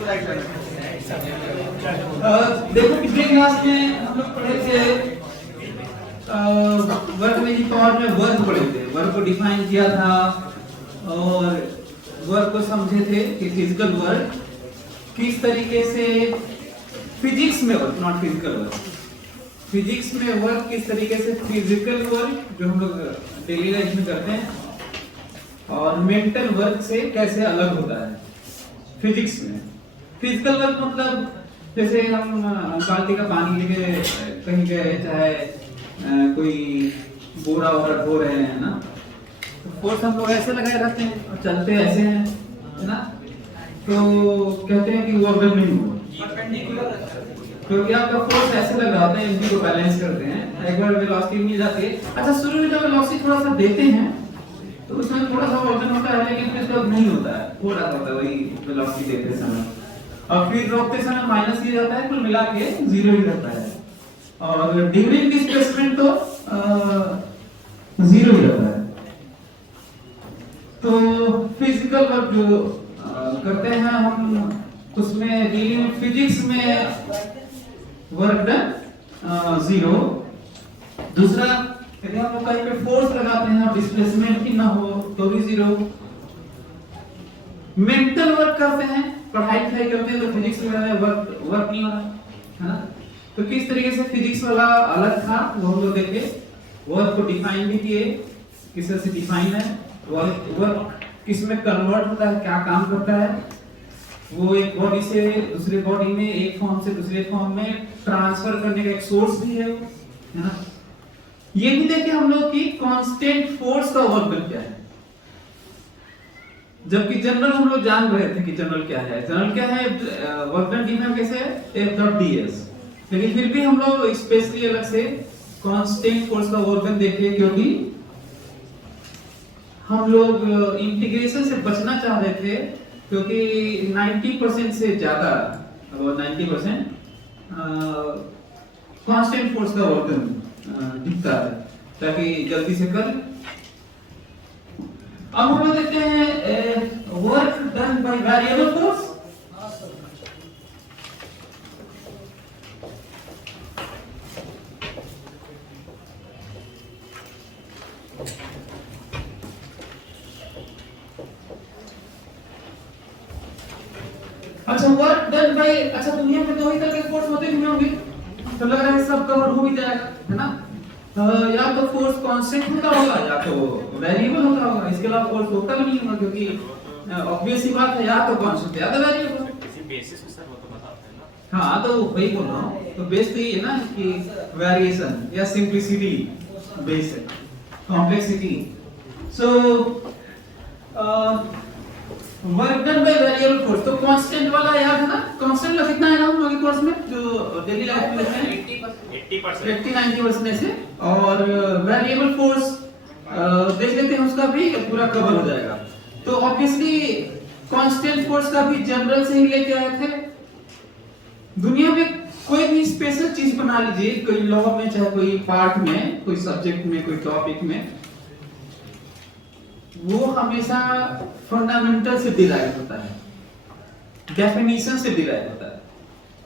देखो पिछले क्लास में हम लोग पढ़े थे वर्क में ही पावर में वर्क पढ़े थे, वर्क को डिफाइन किया था और वर्क को समझे थे कि फिजिकल वर्क किस तरीके से फिजिक्स में work, not physical work, physics में वर्क किस तरीके से फिजिकल वर्क जो हम लोग डेली लाइफ में करते हैं और मेंटल वर्क से कैसे अलग होता है फिजिक्स में। फिजिकल वर्क मतलब जैसे हम बाल्टी का पानी लेके कहीं गए, चाहे कोई बोरा वोरा ढो रहे हैं ना, तो फोर्स हम लोग ऐसे लगाए रहते हैं और चलते ऐसे हैं, है ना, तो कहते हैं कि वो वर्क नहीं हुआ क्योंकि आपका फोर्स ऐसे लग रहा होता है, इनकी को बैलेंस करते हैं, एक बार वेलोसिटी मिल जाती है। अच्छा, शुरू में जब वेलोसिटी थोड़ा सा देते हैं तो उसमें थोड़ा सा वर्क होता है, लेकिन फिर तो नहीं होता है, थोड़ा सा होता है वही वेलोसिटी देते समय, और फिर रोकते समय माइनस ही जाता है, कुल मिला के जीरो ही रहता है, और ड्यूरिंग डिस्प्लेसमेंट तो जीरो ही रहता है। तो फिजिकल वर्क जो करते हैं हम, उसमें डीलिंग फिजिक्स में वर्क डन जीरो। दूसरा, यदि हम लोग कहीं पे फोर्स लगाते हैं और डिस्प्लेसमेंट ही ना हो तो भी जीरो। मेंटल वर्क करते हैं, पढ़ाई लिखाई करते हैं तो फिजिक्स में वर्क नहीं हो रहा है ना, तो किस तरीके से फिजिक्स वाला अलग था वो हम लोग देखे, वर्क को डिफाइन भी किए, किस तरह से डिफाइन है वर्क, किस में कन्वर्ट होता है, क्या काम करता है, वो एक बॉडी से दूसरे बॉडी में, एक फॉर्म से दूसरे फॉर्म में ट्रांसफर करने का एक सोर्स भी है ना। ये भी देखे हम लोग कि कांस्टेंट फोर्स का वर्क डन क्या है, जबकि जनरल हम लोग जान रहे थे कि जनरल क्या है, वर्क डन डिफाइन कैसे है, F.ds, लेकिन फिर भी हम लोग स्पेशली अलग से कांस्टेंट फोर्स का वर्क डन देखे, क्योंकि हम लोग इंटीग्रेशन से बचना चाह रहे थे, क्योंकि 90% से ज्यादा, अबाउट 90% कांस्टेंट फोर्स का वर्क डन दिखता है, ताकि जल्दी से कर। अब हम लोग देखते हैं work done by variable force. अच्छा, वर्क डन बाय, अच्छा दुनिया में दो ही तरह के फोर्स होते होंगे, तो लग रहा है सब कवर हो भी जाएगा, है ना। या तो फोर्स कांस्टेंट होता होगा या तो वेरिएबल होता होगा, इसके अलावा फोर्स होता भी नहीं होगा, क्योंकि ऑब्वियस सी बात है, या तो कांस्टेंट या तो वेरिएबल। किसी बेसिस पे सर वो तो बताते हैं ना। हाँ, तो वही बोल रहा हूँ, तो बेस तो ये है ना कि वेरिएशन या सिंपलिसिटी बेस है, complexity. So work done by variable force, तो कांस्टेंट वाला याद है ना, कांस्टेंट का कितना आएगा हम लोग के कोर्स में जो डेली लाइफ में लेते हैं, 80-90% ऐसे, और वेरिएबल फोर्स देख लेते हैं, उसका भी पूरा कवर हो जाएगा। तो ऑब्वियसली कांस्टेंट फोर्स का भी जनरल से ही लेके आए थे। दुनिया में कोई भी स्पेशल चीज बना लीजिए, कोई लॉ में, चाहे कोई पार्ट में, कोई सब्जेक्ट में, कोई टॉपिक में, वो हमेशा फंडामेंटल से डिराइव होता है, डेफिनेशन से डिराइव होता है,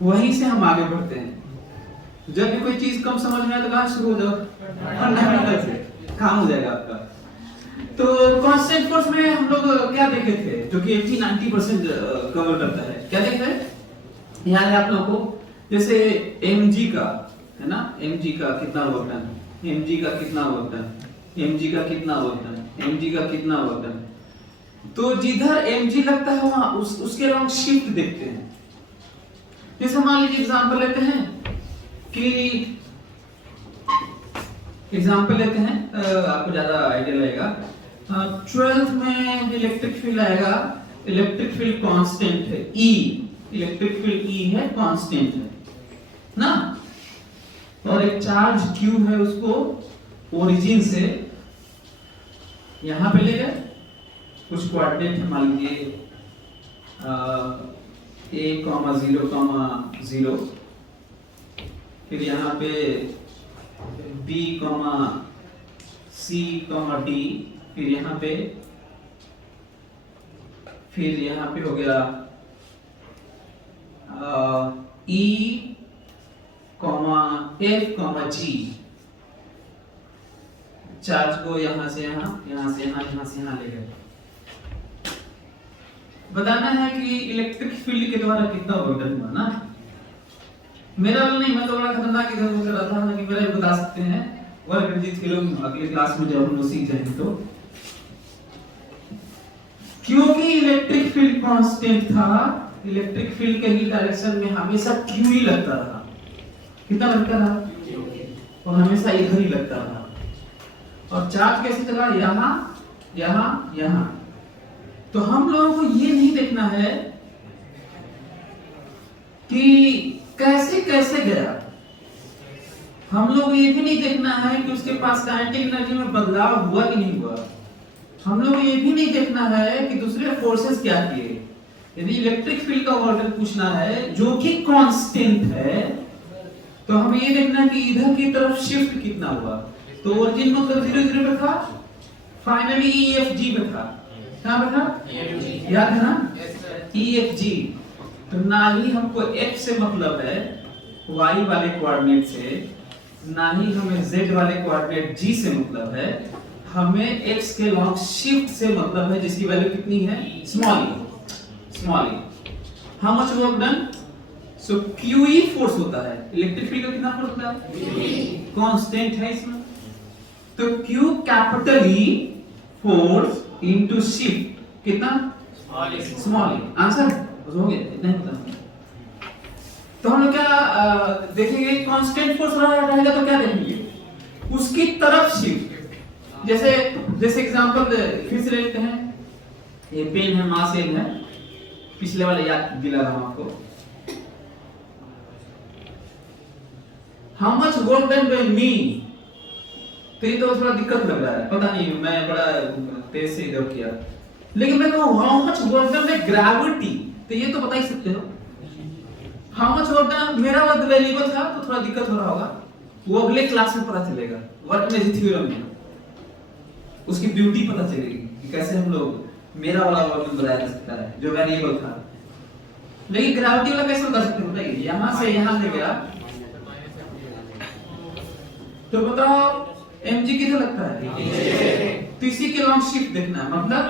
वहीं से हम आगे बढ़ते हैं। जब भी कोई चीज कम समझ में आए तो कहां शुरू हो जाओ, फंडामेंटल से काम हो जाएगा आपका। तो कांस्टेंट फोर्स में हम लोग क्या देखे थे, जो कि 80-90% कवर करता है, क्या देखे थे याद है आप लोगों को, जैसे mg का है ना, mg का कितना वर्क डन, mg का कितना वर्क डन, mg का कितना वर्क डन, mg का कितना वर्क डन, तो जिधर mg लगता है वहां उसके अराउंड शिफ्ट देखते हैं। जैसे मान लीजिए एग्जांपल लेते हैं कि आपको ज्यादा आइडिया लगेगा, 12th में इलेक्ट्रिक फील्ड आएगा, इलेक्ट्रिक फील्ड कांस्टेंट है E, इलेक्ट्रिक फील्ड E है, कांस्टेंट है ना, और एक चार्ज Q है, उसको ओरिजिन से यहां पे ले गए, कुछ कोऑर्डिनेट है, मान लीजिए A,0,0, फिर यहाँ पे B,C,D, फिर यहाँ पे हो गया E, F, G। चार्ज को यहां से यहां, यहां से यहां, यहां से यहां ले गए। बताना है कि इलेक्ट्रिक फील्ड के द्वारा कितना वर्क हुआ ना। मेरा वाला नहीं, मैं तो बड़ा खतरनाक इधर उधर रहा था, लेकिन मेरा भी बता सकते हैं। वर्क रंजीत के लोग अगले क्लास में जब हम लोग सीख जाएंगे तो। क्योंकि इलेक्ट्रिक फील्ड कांस्टेंट था, इलेक्ट्रिक फील्ड के ही डायरेक्शन में हमेशा क्यू ही लगता रहा। कितना लगता रहा? और हमेशा इधर ही लगता रहा। और चार्ज कैसे चला? यहां यहां यहां। तो हम लोगों को ये नहीं देखना है कि कैसे कैसे गया। हम लोग ये भी नहीं देखना है कि उसके पास काइनेटिक एनर्जी में बदलाव हुआ कि नहीं हुआ। हम लोग ये भी नहीं देखना है कि दूसरे फोर्सेस क्या किए। यदि इलेक्ट्रिक फील्ड का वर्क पूछना है जो कि कांस्टेंट है, तो हमें ये देखना है कि इधर की तरफ शिफ्ट कितना हुआ। तो ओरिजिन में तो 0 0 पे था, फाइनली EFG पे था। कहां पे था? याद है ना? EFG। तो ना ही हमको F से मतलब है Y वाले कोऑर्डिनेट से, ना ही हमें Z वाले कोऑर्डिनेट G से मतलब है। हमें X के लॉन्ग शिफ्ट से मतलब है, जिसकी वैल्यू कितनी है? Small e। How much work done? So QE force होता है। इलेक्ट्रिक फील्ड का कितना फोर्स होता है? कांस्टेंट है इसमें। तो Q capital E force into shift कितना? Small e। आंसर हो गया, इतना ही पता। तो हम लोग क्या देखेंगे? कांस्टेंट फोर्स रहेगा तो क्या देखेंगे? उसकी तरफ शिफ्ट। जैसे एग्जांपल फिर से ले लेते हैं। ये पेन है, मास एल है। पिछले वाला याद दिला रहा हूं आपको। How much work done by me? तो ये तो थोड़ा दिक्कत लग रहा है, पता नहीं, मैं बड़ा तेज से इधर किया। लेकिन मैं कहूं how much work done by gravity, तो ये तो बता ही सकते हो। हाउ मच वर्क डन, मेरा वर्क वेरिएबल था तो थोड़ा दिक्कत हो रहा होगा, वो अगले क्लास में पता चलेगा। वर्क एनर्जी थ्योरम में उसकी ब्यूटी पता चलेगी कि कैसे हम लोग मेरा वाला वर्क बनाया जा सकता है जो वेरिएबल था। लेकिन ग्रेविटी वाला कैसे बता सकते हो? बताइए। यहां से यहां ले गया तो बताओ mg किधर लगता है? तो इसी के लॉन्ग शिफ्ट देखना है, मतलब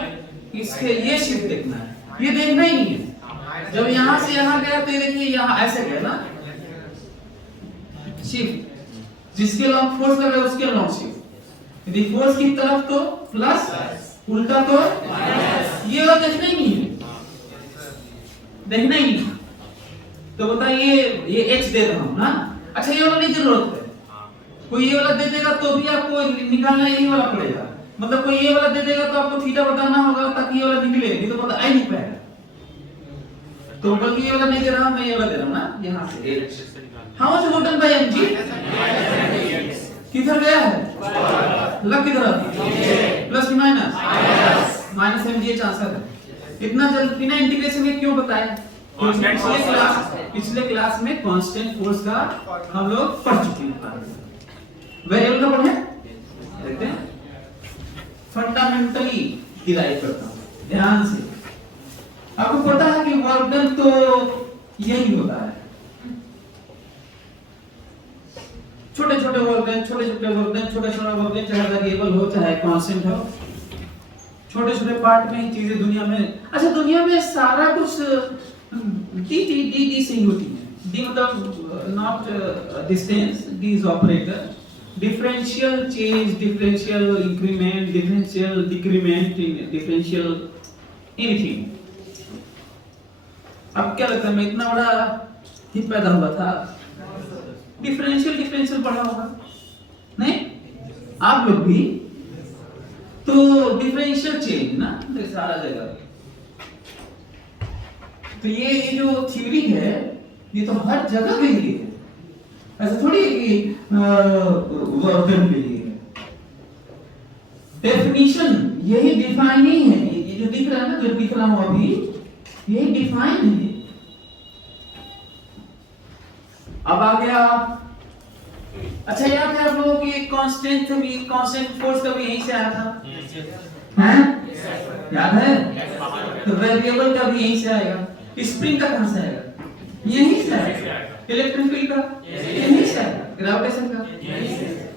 इसके ये शिफ्ट देखना है, ये देखना ही नहीं है। जब यहां से यहां गया तो ये देखिए यहां ऐसे गया ना शिफ्ट, जिसके लॉन्ग फोर्स लगा उसके लॉन्ग शिफ्ट। यदि फोर्स की तरफ तो प्लस, उल्टा तो ये वाला देखना ही नहीं है, देखना ही नहीं। तो बताइए ये h दे रहा हूं ना। अच्छा ये वाला नहीं जरूरत है, कोई ये वाला दे देगा तो भी आपको निकालना यही वाला पड़ेगा। मतलब कोई ये वाला दे देगा तो आपको थीटा बताना होगा ताकि ये वाला निकले, नहीं तो पता आई नहीं पाएगा। तो बल्कि ये वाला नहीं दे रहा, मैं ये वाला दे रहा हूं ना यहां से। How much work done bye mg? किधर गया है? लग किधर आ? प्लस की माइनस? माइनस mg आंसर है। इतना जल्दी बिना इंटीग्रेशन के क्यों बताया? पिछले क्लास में कांस्टेंट फोर्स का हम लोग पढ़ चुके हैं। वेरिएबल का पढ़े देखते हैं, फंडामेंटली डिराइव करता हूं ध्यान से। आपको पता है कि वर्क डन तो यही होता है। छोटे छोटे वर्क डन, चाहे वेरिएबल हो चाहे कांस्टेंट हो, छोटे छोटे पार्ट में ही चीजें दुनिया में। अच्छा दुनिया में सारा कुछ डी से ही होती है। डी मतलब not distance, D is operator. Differential change, differential increment, differential decrement, differential anything. अब क्या लगता है मैं इतना बड़ा ही पैदा हुआ था, डिफरेंशियल पढ़ा होगा नहीं आप लोग भी? तो डिफरेंशियल चेंज ना सारा जगह। तो ये जो थ्योरी है ये तो हर जगह के लिए है, ऐसा थोड़ी कि वर्तन के लिए है। डेफिनेशन यही डिफाइन ही है। ये जो दिख रहा है ना, जो दिख रहा हूं अभी, यही डिफाइन है। अब आ गया। अच्छा याद है आप लोगों की कांस्टेंट भी, कांस्टेंट फोर्स का भी यहीं से आया था, हैं? याद है? तो वेरिएबल का भी यहीं से आएगा। स्प्रिंग का कहां से आएगा? यहीं से आएगा। इलेक्ट्रिक फील्ड का यही से ग्रेविटेशन का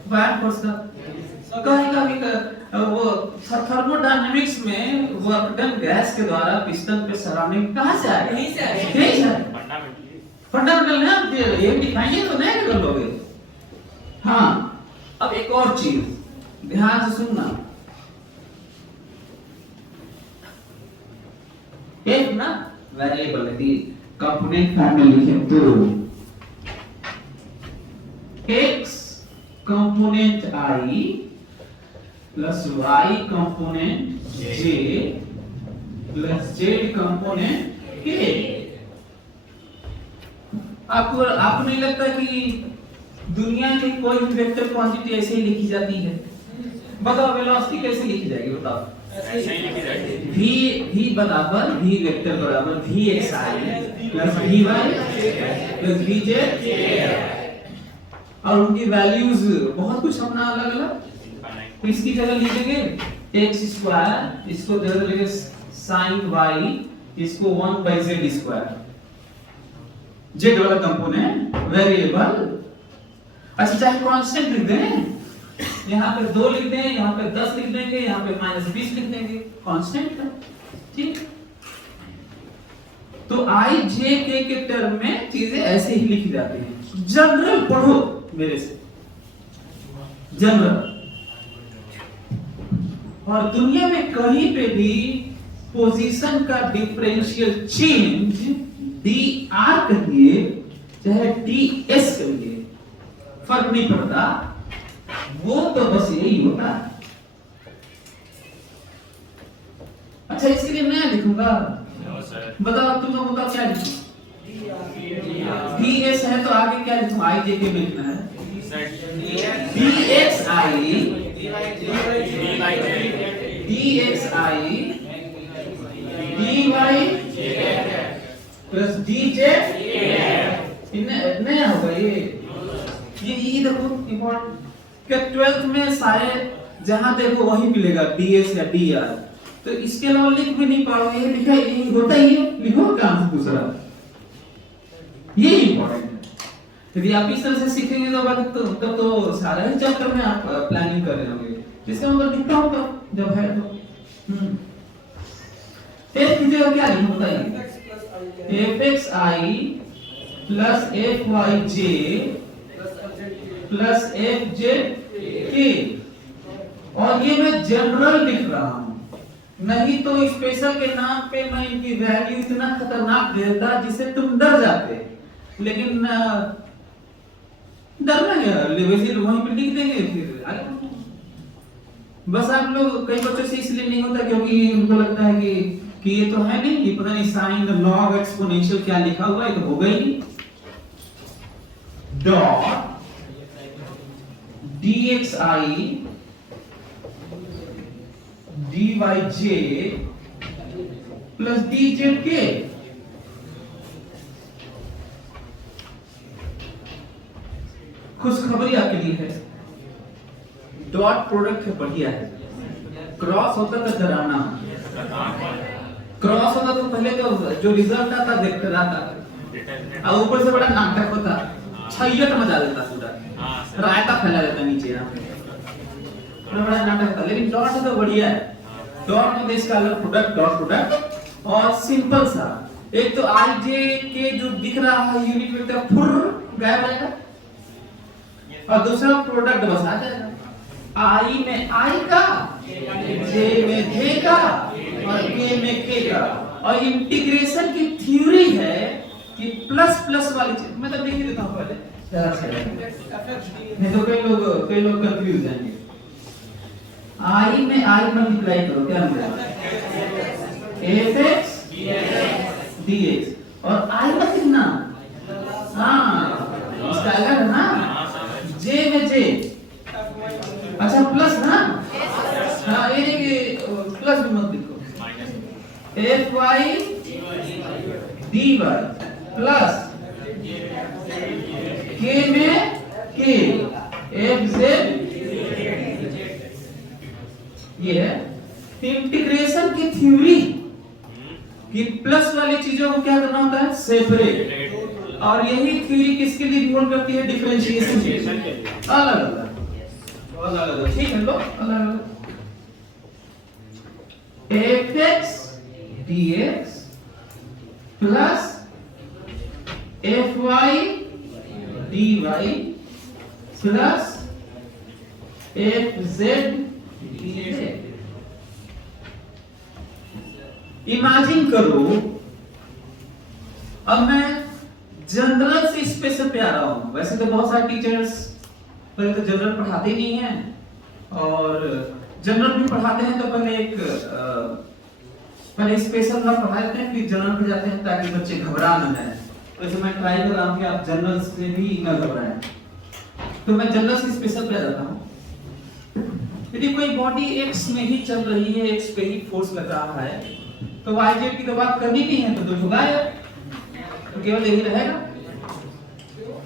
बायर फोर्स का कहेगा भी वो थर्मोडायनामिक्स में वर्क डन गैस के द्वारा पिस्टन पे सराउंडिंग कहां से आएगा यहीं से आएगा फंडामेंटल ना ये दिखाइए तो नहीं कर लोगे। हाँ अब एक और चीज ध्यान से सुनना, एक ना वेरिएबल है कंपोनेंट फैमिली लिखे तो x component i plus y component j plus z component k। आपको नहीं लगता कि दुनिया की कोई भी वेक्टर क्वांटिटी ऐसे ही लिखी जाती है? बताओ वेलोसिटी कैसे लिखी जाएगी बताओ? ऐसे ही लिखी जाएगी। v बराबर v वेक्टर बराबर vxi plus vy plus vz और उनकी वैल्यूज बहुत कुछ अपना अलग अलग। इसकी जगह लिखेंगे x स्क्वायर, इसको जगह लिखेंगे sin y, इसको 1 by z स्क्वायर, z वाला कंपोनेंट वेरिएबल। अच्छा चाहे कांस्टेंट लिख दें, यहाँ पे 2 लिख दें, यहाँ पे 10 लिख देंगे, यहाँ पे -20 लिख देंगे, कांस्टेंट है ठीक। तो i j k के टर्म में चीजें ऐसे ही लिखी जाती हैं। जनरल पढ़ो मेरे से, जनरल। और दुनिया में कहीं पे भी पोजीशन का डिफरेंशियल चेंज dr कहिए चाहे ds कहिए फर्क नहीं पड़ता, वो तो बस यही होता है। अच्छा इसके लिए मैं लिखूंगा, बताओ तुम लोगों का क्या लिखूं? ds है तो आगे क्या लिखूं? i j के में लिखना है dxi dy प्लस dz नया होगा ये देखो इंपॉर्टेंट क्या 12th में शायद जहां देखो वही मिलेगा ds या dr, तो इसके अलावा लिख भी नहीं पाओगे। ये लिखा यही होता ही है, लिखो काम से दूसरा ये इंपॉर्टेंट है। यदि आप इस तरह से सीखेंगे तो बात तो सारा ही चैप्टर में आप प्लानिंग कर रहे होंगे, जिसका मतलब लिखता होगा जब है तो एक की जगह क्या लिखूं बताइए? fxi plus fyj plus fzk। और ये मैं जनरल लिख रहा हूं, नहीं तो स्पेशल के नाम पे मैं इनकी वैल्यू इतना खतरनाक दे देता जिससे तुम डर जाते। लेकिन डरना क्या, वैसे वहीं पे लिख देंगे फिर आगे। बस आप लोग कई बच्चों से इसलिए नहीं होता क्योंकि उनको लगता है कि ये तो है नहीं, ये पता नहीं साइन लॉग एक्सपोनेंशियल क्या लिखा हुआ है, तो होगा ही नहीं। Dot dxi dyj plus dzk। खुशखबरी आपके लिए है, डॉट प्रोडक्ट है बढ़िया है। क्रॉस होता तो डराना, क्रॉस होता तो पहले तो जो रिजल्ट आता वेक्टर आता और ऊपर से बड़ा नाटक होता, छैयत मचा देता पूरा, रायता फैला देता नीचे यहाँ पे, बड़ा नाटक होता। लेकिन डॉट तो बढ़िया है, डॉट में इसका अलग प्रोडक्ट डॉट प्रोडक्ट और सिंपल सा। एक तो i j के जो दिख रहा है यूनिट वेक्टर फुर गायब हो जाएगा और दूसरा प्रोडक्ट बस आ जाएगा। i में i का, j में j का और k में k का। और इंटीग्रेशन की थ्योरी है कि प्लस प्लस वाली चीज मैं तो लिख ही देता हूं पहले जरा सा, नहीं तो कई लोग कंफ्यूज जाएंगे। i में i मल्टीप्लाई करो क्या मिलेगा? fx dx और i में कितना? इसका अलग है ना, j में j, अच्छा प्लस ना, हाँ ये कि प्लस भी मत लिखो, fy dy प्लस k में k fz, ये है इंटीग्रेशन की थ्योरी। कि प्लस वाली चीजों को क्या करना होता है, सेपरेट। और यही थ्योरी किसके लिए इन्वॉल्व करती है, डिफरेंशिएशन के लिए। अलग अलग, ठीक है, लो अलग अलग। fx dx plus fy dy plus fz dz। Imagine करो, अब मैं जनरल से स्पेशल पे आ रहा हूं। वैसे तो बहुत सारे टीचर्स पहले तो जनरल पढ़ाते ही नहीं हैं, और जनरल भी पढ़ाते हैं तो पहले स्पेशल ना पढ़ा देते हैं, फिर जनरल पे जाते हैं ताकि बच्चे घबरा न जाए। वैसे मैं ट्राई कर रहा हूं कि आप जनरल से भी न घबराएं, तो मैं जनरल से स्पेशल पे आ जाता हूं। यदि कोई बॉडी एक्स में ही चल रही है, एक्स पे ही फोर्स लग रहा है, तो वाई जेड की तो बात करनी नहीं है, तो होगा यार, तो केवल यही रहेगा।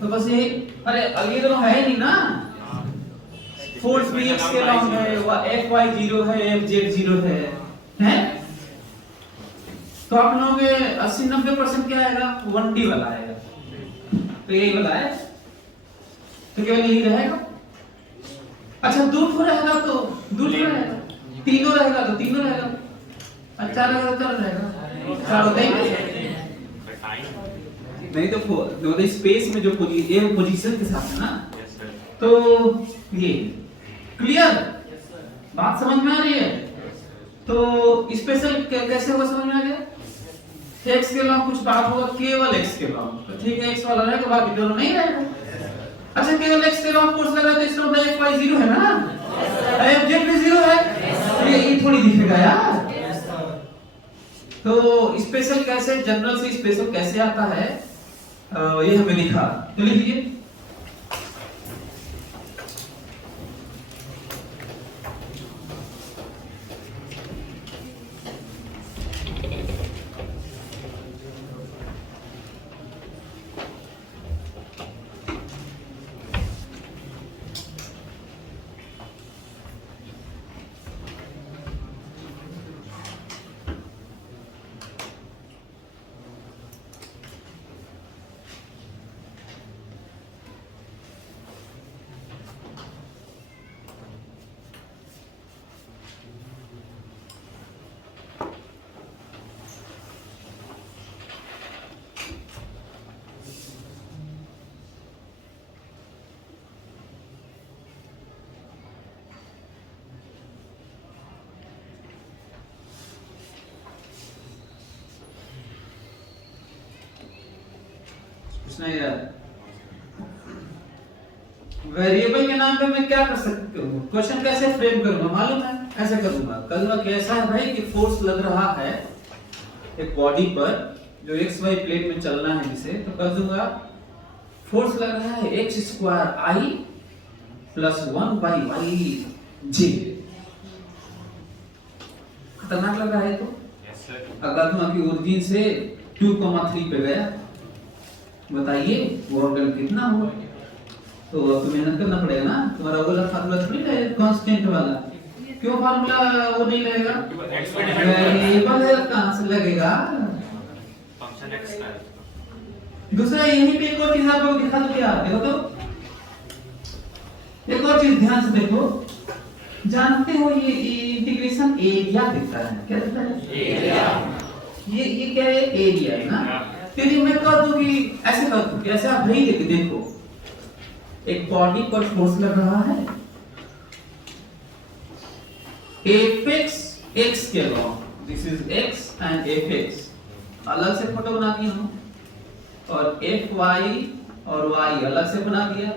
तो बस ये, अरे ये दोनों है नहीं ना, फोर्स भी एक्स के लॉन्ग है, एफ वाई 0 है, एफ जेड 0 है, हैं? तो आप लोगों के 80-90% क्या आएगा, 1D वाला आएगा, तो यही वाला है, तो केवल यही रहेगा। अच्छा, दूर रहेगा तो दूर रहेगा, तीनों रहेगा तो तीनों रहेगा, अच्छा रहेगा तो चल रहेगा, चार होता ही नहीं। तो स्पेस में जो पोजीशन के साथ है ना, तो ये क्लियर बात समझ में आ रही है। तो स्पेशल कैसे होगा, समझ में आ गया। x के लॉन्ग कुछ बात होगा केवल x के लॉन्ग, तो ठीक है, x वाला रहेगा, बाकी दोनों नहीं रहेगा। अच्छा, केवल x के लॉन्ग फोर्स लगा तो इसका मतलब f y 0 है ना, f z भी 0 है, ये थोड़ी दिखेगा यार। तो स्पेशल कैसे, जनरल से स्पेशल कैसे आता है, ये हमें लिखा, तो लिखिए। वेरिएबल के नाम पे मैं क्या कर सकता हूँ, क्वेश्चन कैसे फ्रेम करूंगा मालूम है, ऐसे करूंगा कि ऐसा है भाई कि फोर्स लग रहा है एक बॉडी पर जो एक्स वाई प्लेन में चलना है जिसे, तो कर दूंगा फोर्स लग रहा है x² i + 1 y j। खतरनाक लग रहा है तो अगर तुम आपकी ओरिजिन से 2,3 पे गया, बताइए वो एंगल कितना होगा। तो अब तो मेहनत करना पड़ेगा ना, तुम्हारा वो वाला फार्मूला थोड़ी है कांस्टेंट वाला, क्यों फार्मूला वो नहीं लगेगा, वेरिएबल है, कहां से लगेगा फंक्शन x का। दूसरा यहीं पे एक और चीज आपको दिखा दो, क्या देखो तो, एक और चीज ध्यान से देखो, जानते हो ये इंटीग्रेशन एरिया दिखता है, क्या दिखता है, एरिया। ये क्या है, एरिया है ना। फिर मैं कह दूं कि ऐसे कर दूं कि ऐसे आप नहीं देखो, एक बॉडी पर फोर्स लग रहा है, fx x के long, this is x and fx अलग से फोटो बना दिया हूं, और fy और y अलग से बना दिया,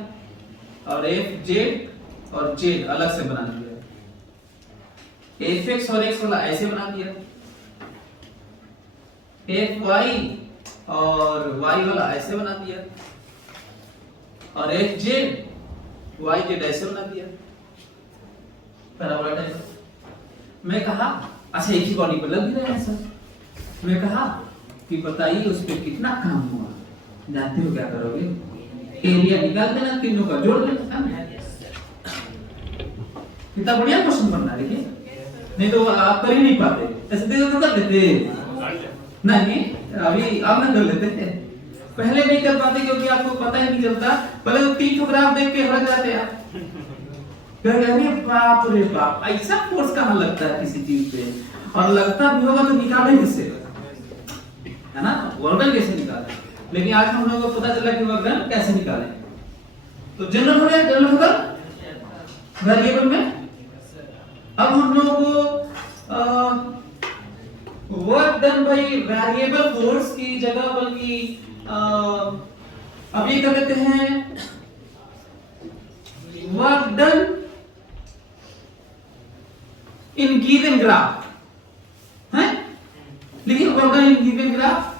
और fz और z अलग से बना दिया, fx और x वाला ऐसे बना दिया, fy और y वाला ऐसे बना दिया, और fz yz ऐसे बना दिया, पैराबोला टाइप। मैं कहा अच्छा एक ही बॉडी पर लग भी रहा है सर। मैं कहा कि बताइए उस पर कितना काम हुआ, जानते हो क्या करोगे, एरिया निकाल देना, तीनों का जोड़ देना। कितना बढ़िया क्वेश्चन बनना है, देखिए, नहीं तो आप कर ही नहीं पाते, ऐसे देखो तो कर देते, नहीं, अभी अब ना कर लेते हैं, पहले नहीं कर पाते क्योंकि आपको पता ही नहीं चलता। पहले तो 3 ग्राफ देख के हट जाते आप, अरे बाप रे बाप, ऐसा फोर्स कहाँ लगता है किसी चीज पे, और लगता भी होगा तो निकाले किससे, है ना, वर्गन कैसे निकाले। लेकिन आज हम लोगों को पता चला कि वर्गन कैसे निकाले। तो जनरल हो गया, जनरल होगा वेरिएबल में। अब हम लोगों को work done by variable force की जगह बल्कि अब ये कर लेते हैं work done in given graph, है, लिखिए work done in given graph.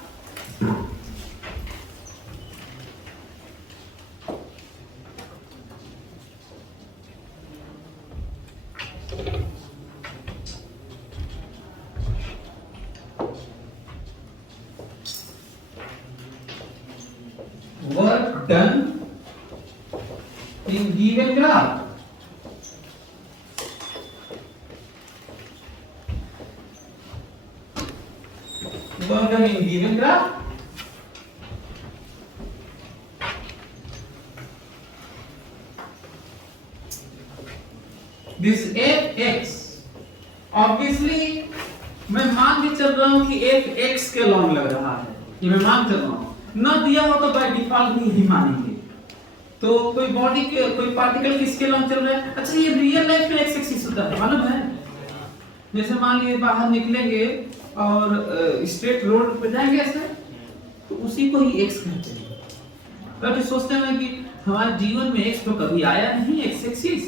Work done in given graph. Work done in given graph. This fx obviously मैं मान के चल रहा हूं कि fx के लॉन्ग लग रहा है, ये मैं मान चल रहा हूं, न दिया हो तो बाय डिफॉल्ट भी ही मानेंगे। तो कोई बॉडी के कोई पार्टिकल किसके लॉन्ग चल रहा है। अच्छा, ये रियल लाइफ में एक्स एक्सिस होता है, मालूम है। जैसे मान लिए बाहर निकलेंगे और स्ट्रेट रोड पे जाएंगे ऐसे, तो उसी को ही एक्स कहते हैं। कभी सोचते हैं कि हमारे जीवन में एक्स तो कभी आया नहीं, एक्स एक्सिस,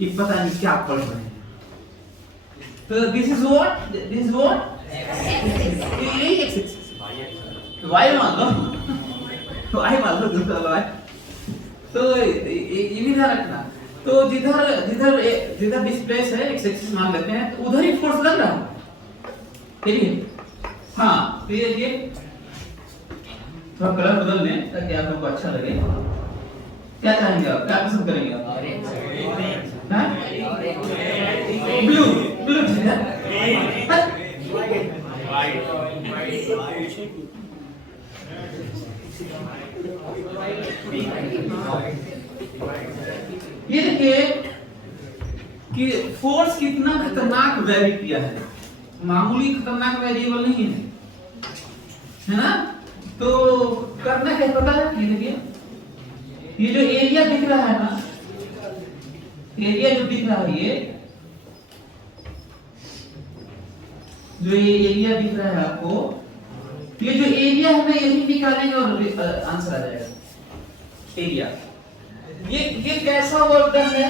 ये पता नहीं क्या पढ़ रहे हैं। तो दिस इज व्हाट यही एक्स एक्सिस, वाई मान लो, वाई मान लो, दूसरा वाई। तो ये भी ध्यान रखना। तो जिधर डिस्प्लेस है एक्स एक्सिस मान लेते हैं, तो उधर ही फोर्स लग रहा है, ठीक है। हाँ, तो ये थोड़ा कलर बदल लें ताकि आप लोगों को अच्छा लगे। क्या चाहेंगे आप, क्या पसंद करेंगे आप? ब्लू, ब्लू ठीक है। ये देखिए कि फोर्स कितना खतरनाक वेरी किया है, मामूली खतरनाक वेरिएबल नहीं है, है ना। तो करना क्या पता है, ये देखिए ये जो एरिया दिख रहा है ना, एरिया जो दिख रहा है, ये जो ये एरिया दिख रहा है आपको, ये जो एरिया है ना, यही निकालेंगे और आंसर आ जाएगा। एरिया ये कैसा वर्क डन है,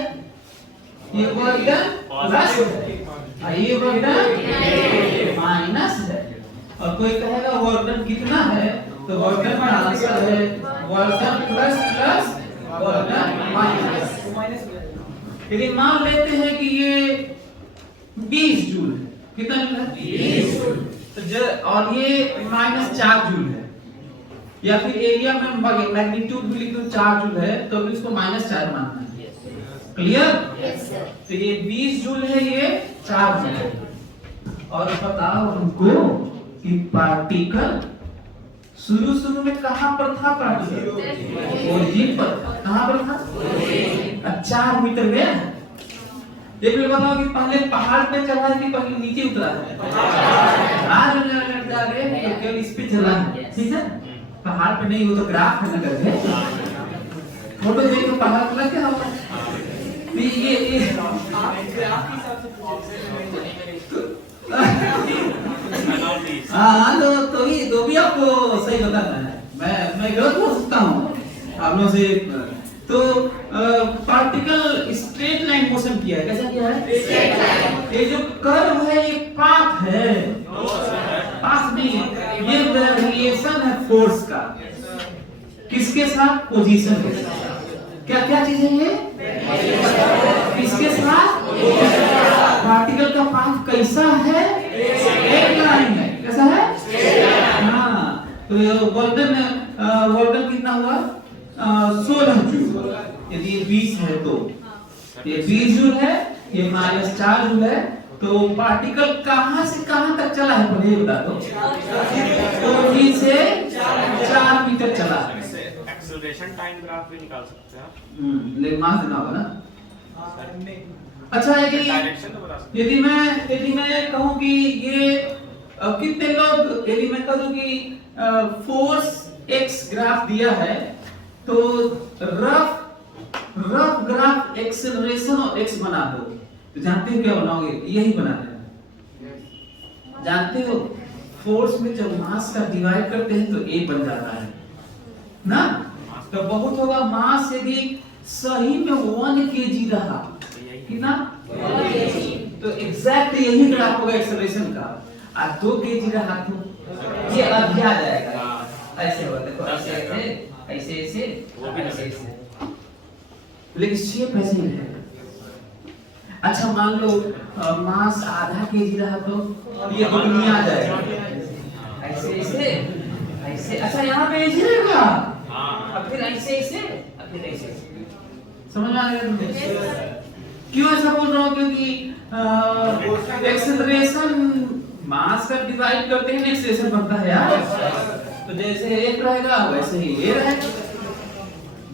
ये वर्क डन प्लस है, ये वर्क डन माइनस है। और कोई कहेगा वर्क डन कितना है, तो वर्क डन का आंसर है work done plus plus work done minus. यदि मान लेते हैं कि ये 20 जूल है, कितना जूल है, 20 जूल, तो और ये -4 जूल है, या फिर एरिया में मैग्नीट्यूड भी लिख दो 4 जूल है, तो भी इसको -4 मानना है। क्लियर? Yes sir. तो ये 20 जूल है, ये 4 जूल है। और बताओ हमको कि पार्टिकल शुरू में कहां पर था, पार्टिकल ओरिजिन पर, कहां पर था, 4 मीटर गया। ये भी बताओ कि पहले पहाड़ पे चढ़ा है कि पहले नीचे उतरा है, आज जा रहे हैं केवल इस पे चला है, ठीक है। पहाड़ पे नहीं, वो तो ग्राफ है ना, करके फोटो देख के पहाड़ पे लग गया होगा। ये ग्राफ के हिसाब से हाँ, तो भी आपको सही बताना है, मैं गलत हो सकता हूँ आप लोगों से। तो पार्टिकल स्ट्रेट लाइन मोशन किया है, कैसा किया है, ये जो कर्व है ये पाथ है, पाथ नहीं है, ये रिलेशन है फोर्स का, किसके साथ, पोजीशन के साथ। क्या क्या चीज है ये, किसके साथ, पार्टिकल का पाथ कैसा है, एक लाइन है, कैसा है, हाँ। तो ये वर्क कितना हुआ, 16 जूल। यदि ये 20 है तो ये 20 जूल है, ये -4 जूल है, तो पार्टिकल कहां से कहां तक चला है पहले बता दो। तो 3 से 4 मीटर चला है। एक्सेलरेशन टाइम ग्राफ भी निकाल सकते हैं आप। लेकिन मास देना होगा ना। अच्छा डायरेक्शन तो बता सकते यदि मैं कहूं कि ये कितने लोग, यदि मैं कहूं कि फोर्स x ग्राफ दिया है तो रफ ग्राफ एक्सेलरेशन और x बना दो, तो जानते हो क्या बनाओगे? यही बनाना है। जानते हो फोर्स में जब मास का डिवाइड करते हैं तो a बन जाता है ना, तो बहुत होगा मास यदि सही में 1 kg रहा, कितना? 1 kg, तो एग्जैक्ट यही ग्राफ होगा एक्सेलरेशन का। और 2 kg रहा तो ये अलग आ जाएगा, ऐसे होता है, तो ऐसे ऐसे, लेकिन शेप ऐसे ही है। अच्छा मान लो मास आधा kg रहा तो ये दुगनी आ जाएगा, ऐसे। अच्छा यहाँ पे ऐसे रहेगा, अब फिर ऐसे, अब फिर ऐसे। समझ में आ गया तुम्हें? क्यों ऐसा बोल रहा हूँ? क्योंकि एक्सेलरेशन मास का डिवाइड करते हैं, एक्सेलरेशन बनता है यार। तो जैसे एक रहेगा वैसे ही ये रहेगा,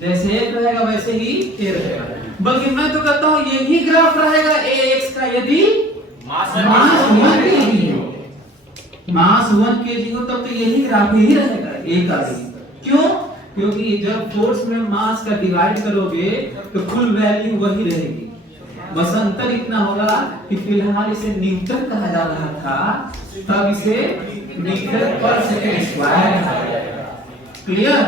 जैसे एक रहेगा वैसे ही ये रहेगा। बल्कि मैं तो कहता हूँ यही ग्राफ रहेगा ax का यदि मास 1 kg हो, मास 1 kg हो तब तो यही ग्राफ ही रहेगा a का भी। क्यों? क्योंकि जब फोर्स में मास का डिवाइड करोगे तो फुल वैल्यू वही रहेगी, बस अंतर इतना होगा कि फिलहाल इसे न्यूटन कहा जा रहा था, तब इसे मीटर पर सेकंड स्क्वायर कहा जाएगा। क्लियर?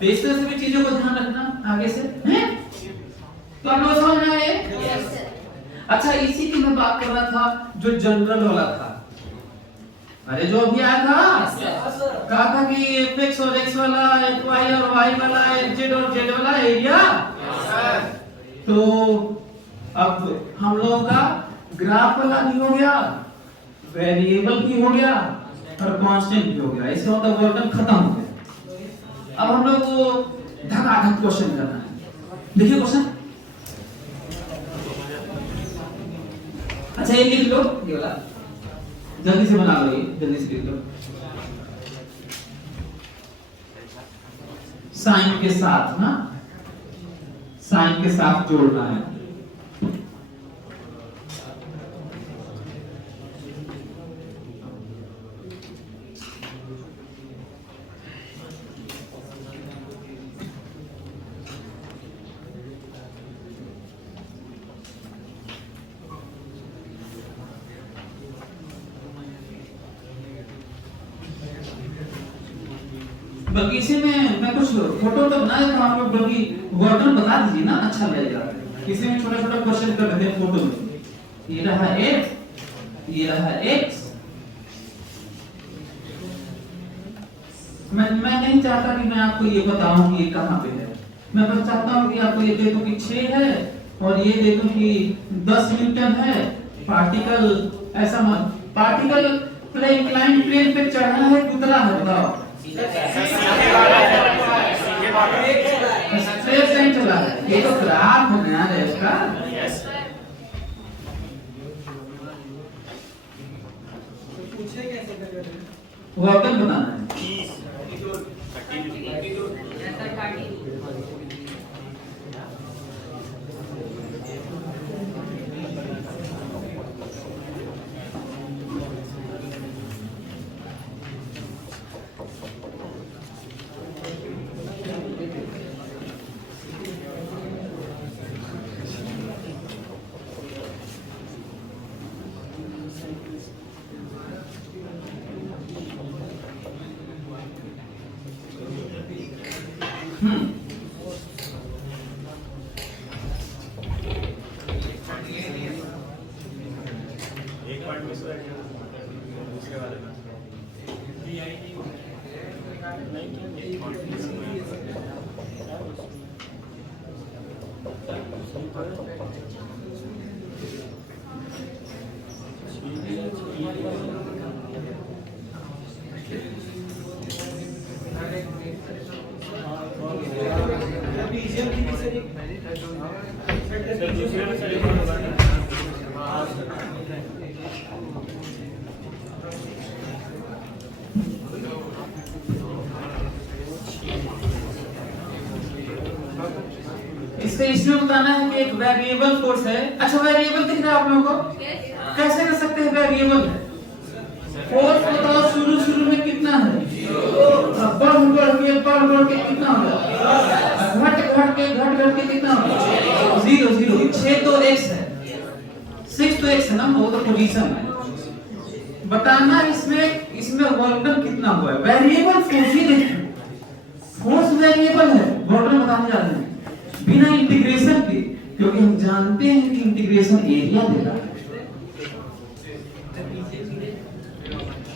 तो इस तरह से भी चीजों को ध्यान रखना आगे से, हैं? तो आप लोग समझ में आए? अच्छा इसी की मैं बात कर रहा था जो जनरल वाला था। अरे जो अभी आया था, कहा था कि fx और x वाला, fy और y वाला, fz और z वाला एरिया। तो अब हम लोगों का ग्राफ वाला भी हो गया, वेरिएबल भी हो गया और कांस्टेंट भी हो गया। इसका मतलब वर्डन खत्म हो गया। अब हम लोग को धड़ाधड़ क्वेश्चन करना है। देखिए क्वेश्चन, अच्छा ये लिख लो, ये वाला जल्दी से बना लो, ये जल्दी से लिख लो। साइन के साथ ना, साइन के साथ जोड़ना है। बल्कि इसी में मैं कुछ फोटो तो बना देता हूं, आप लोग बल्कि वर्डन बता दीजिए ना, अच्छा लगेगा। इसी में छोटा छोटा क्वेश्चन कर देते हैं फोटो में। ये रहा x, ये रहा x। मैं नहीं चाहता कि मैं आपको ये बताऊं कि ये कहां पे है, मैं बस चाहता हूं कि आपको ये दे दूं कि 6 है और ये दे दूं कि 10 न्यूटन है। पार्टिकल ऐसा मत, पार्टिकल प्लेन इंक्लाइंड प्लेन पे चढ़ा है कि उतरा है, बताओ? स्ट्रेट लाइन चला है, ये तो ग्राफ है ना इसका। पूछे कैसे करेंगे? वर्डन बनाना है। एक पार्ट मिस हो गया दूसरे वाले में भी आएगी नहीं, एक पार्ट मिस हो गया। दूसरे में इसमें बताना है कि एक वेरिएबल फोर्स है। अच्छा वेरिएबल दिख रहा है आप लोगों को? कैसे कर सकते हैं वेरिएबल है? फोर्स बताओ शुरू में कितना है? बढ़ के कितना होगा? घट के कितना होगा? 0 6 तो x है, 6 तो x है ना, वो तो पोजीशन है। बताना इसमें वर्क डन कितना हुआ है। वेरिएबल फोर्स ही देखो, फोर्स वेरिएबल है, वर्क डन बताने जा रहे हैं बिना इंटीग्रेशन के, क्योंकि हम जानते हैं कि इंटीग्रेशन एरिया देगा।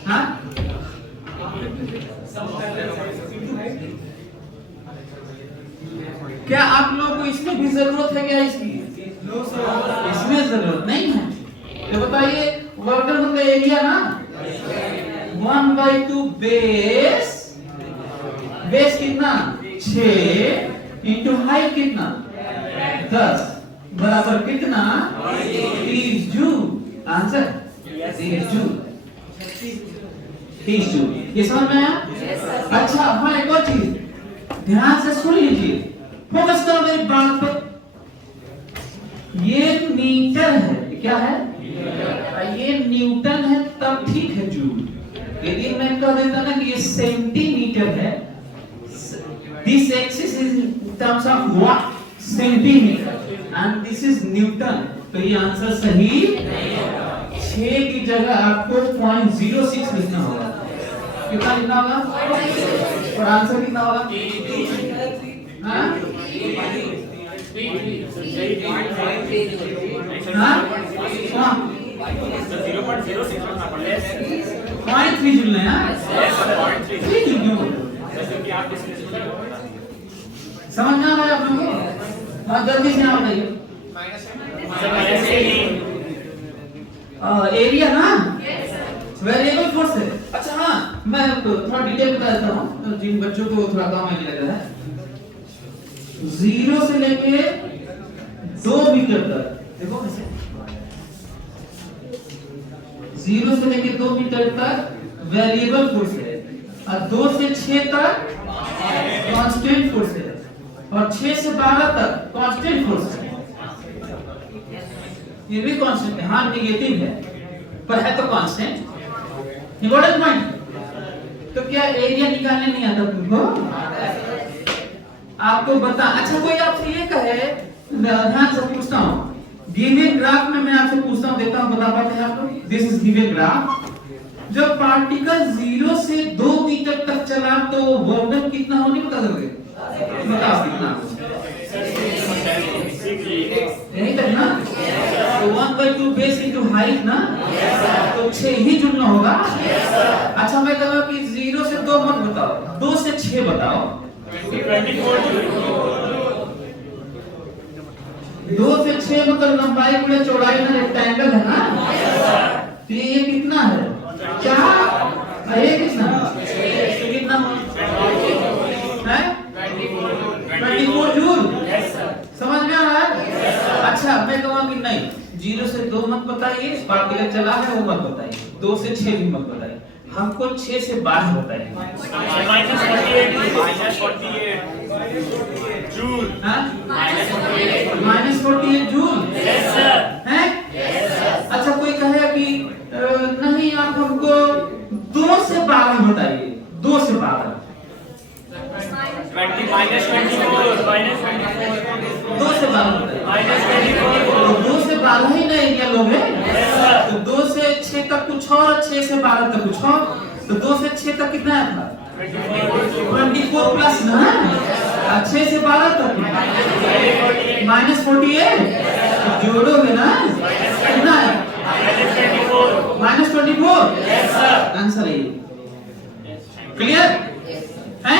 हाँ क्या आप लोगों को इसमें भी जरूरत है क्या? इसकी इसमें जरूरत नहीं है। तो बताइए वर्क डन मतलब एरिया ना, 1/2 बेस कितना 6 इंटू हाइट कितना 10 बराबर कितना 30 जूल। Answer 30 joule. 30 जूल। ये समझ में आया? अच्छा हाँ एक और चीज ध्यान से सुन लीजिए, फोकस करो मेरी बात पर। ये मीटर है, क्या है? ये न्यूटन है तब ठीक है जूल। यदि मैं कह देता ना कि ये सेंटीमीटर है, this axis is in terms of what centimetre and this is Newton, तो ये आंसर सही 6 की जगह आपको 0.06 लिखना होगा। कितना लिखना होगा? और आंसर कितना होगा? हाँ? हाँ? 0.3 जुलना है। समझ में आ रहा है आप लोगों को? हाँ जल्दी से आप बताइए। एरिया ना वेरिएबल फोर्स है। अच्छा हाँ मैं थोड़ा डिटेल बता देता हूँ जिन बच्चों को थोड़ा काम आने लग रहा है। 0 से लेके 2 मीटर तक, देखो कैसे 0 से लेके 2 मीटर तक वेरिएबल फोर्स है और 2 से 6 तक कांस्टेंट फोर्स है और 6 से 12 तक कांस्टेंट फोर्स है। ये भी कांस्टेंट है, हाँ नेगेटिव है पर है तो कांस्टेंट। Important point. तो क्या एरिया निकालने नहीं आता तुमको? आपको बता। अच्छा कोई आपसे ये कहे, ध्यान से पूछता हूँ, गिवन ग्राफ में मैं आपसे पूछता हूँ, देता हूँ, बता पाते हैं आप लोग? This is given graph. जब पार्टिकल 0 से 2 मीटर तक चला तो वर्क डन कितना होने बता दोगे? बताओ कितना? यही तक ना? तो 1/2 बेस इनटू हाइट ना, तो 6 ही जुड़ना होगा। अच्छा मैं कहूँगा कि 0 से 2 मत बताओ, 2 से 6 बताओ। 2 से 6 मतलब लंबाई गुणे चौड़ाई में रेक्टेंगल है ना, तो ये कितना है? 4। ये कितना कितना है? 24 जूल। समझ में आ रहा है? अच्छा मैं कहूँगा कि नहीं 0 से 2 मत बताइए, पार्टिकल चला है वो मत बताइए, 2 से 6 भी मत बताइए, हमको 6 से 12 बताइए। जूल। हाँ? -48 जूल है? अच्छा कोई कहे कि नहीं आप हमको 2 से 12 बताइए, 2 से 12। 2 से 12 2 से 12 ही ना एरिया लोग है। तो 2 से 6 तक कुछ और, 6 से 12 तक कुछ और, तो 2 से 6 तक कितना है था? 24 प्लस ना, 6 से 12 तक -48 जोड़ोगे ना, कितना है? -24। आंसर है क्लियर है?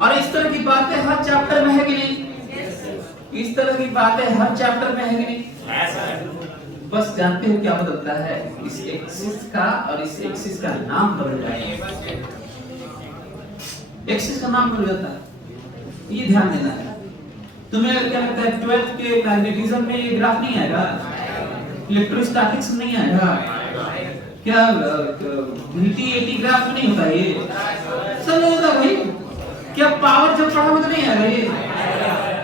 और इस तरह की बातें हर चैप्टर में है कि नहीं? इस तरह की बातें हर चैप्टर में है कि नहीं? बस जानते हो क्या बदलता है? इस एक्सिस का और इस एक्सिस का नाम बदल जाएगा। एक्सिस का नाम बदल जाता है, ये ध्यान देना है। तुम्हें क्या लगता है 12th के मैग्नेटिज्म में ये ग्राफ नहीं आएगा? इलेक्ट्रोस्टैटिक्स में नहीं आएगा क्या? VT80 ग्राफ में नहीं होता ये? सब होता भाई। क्या पावर जब पढ़ा तो नहीं आएगा ये?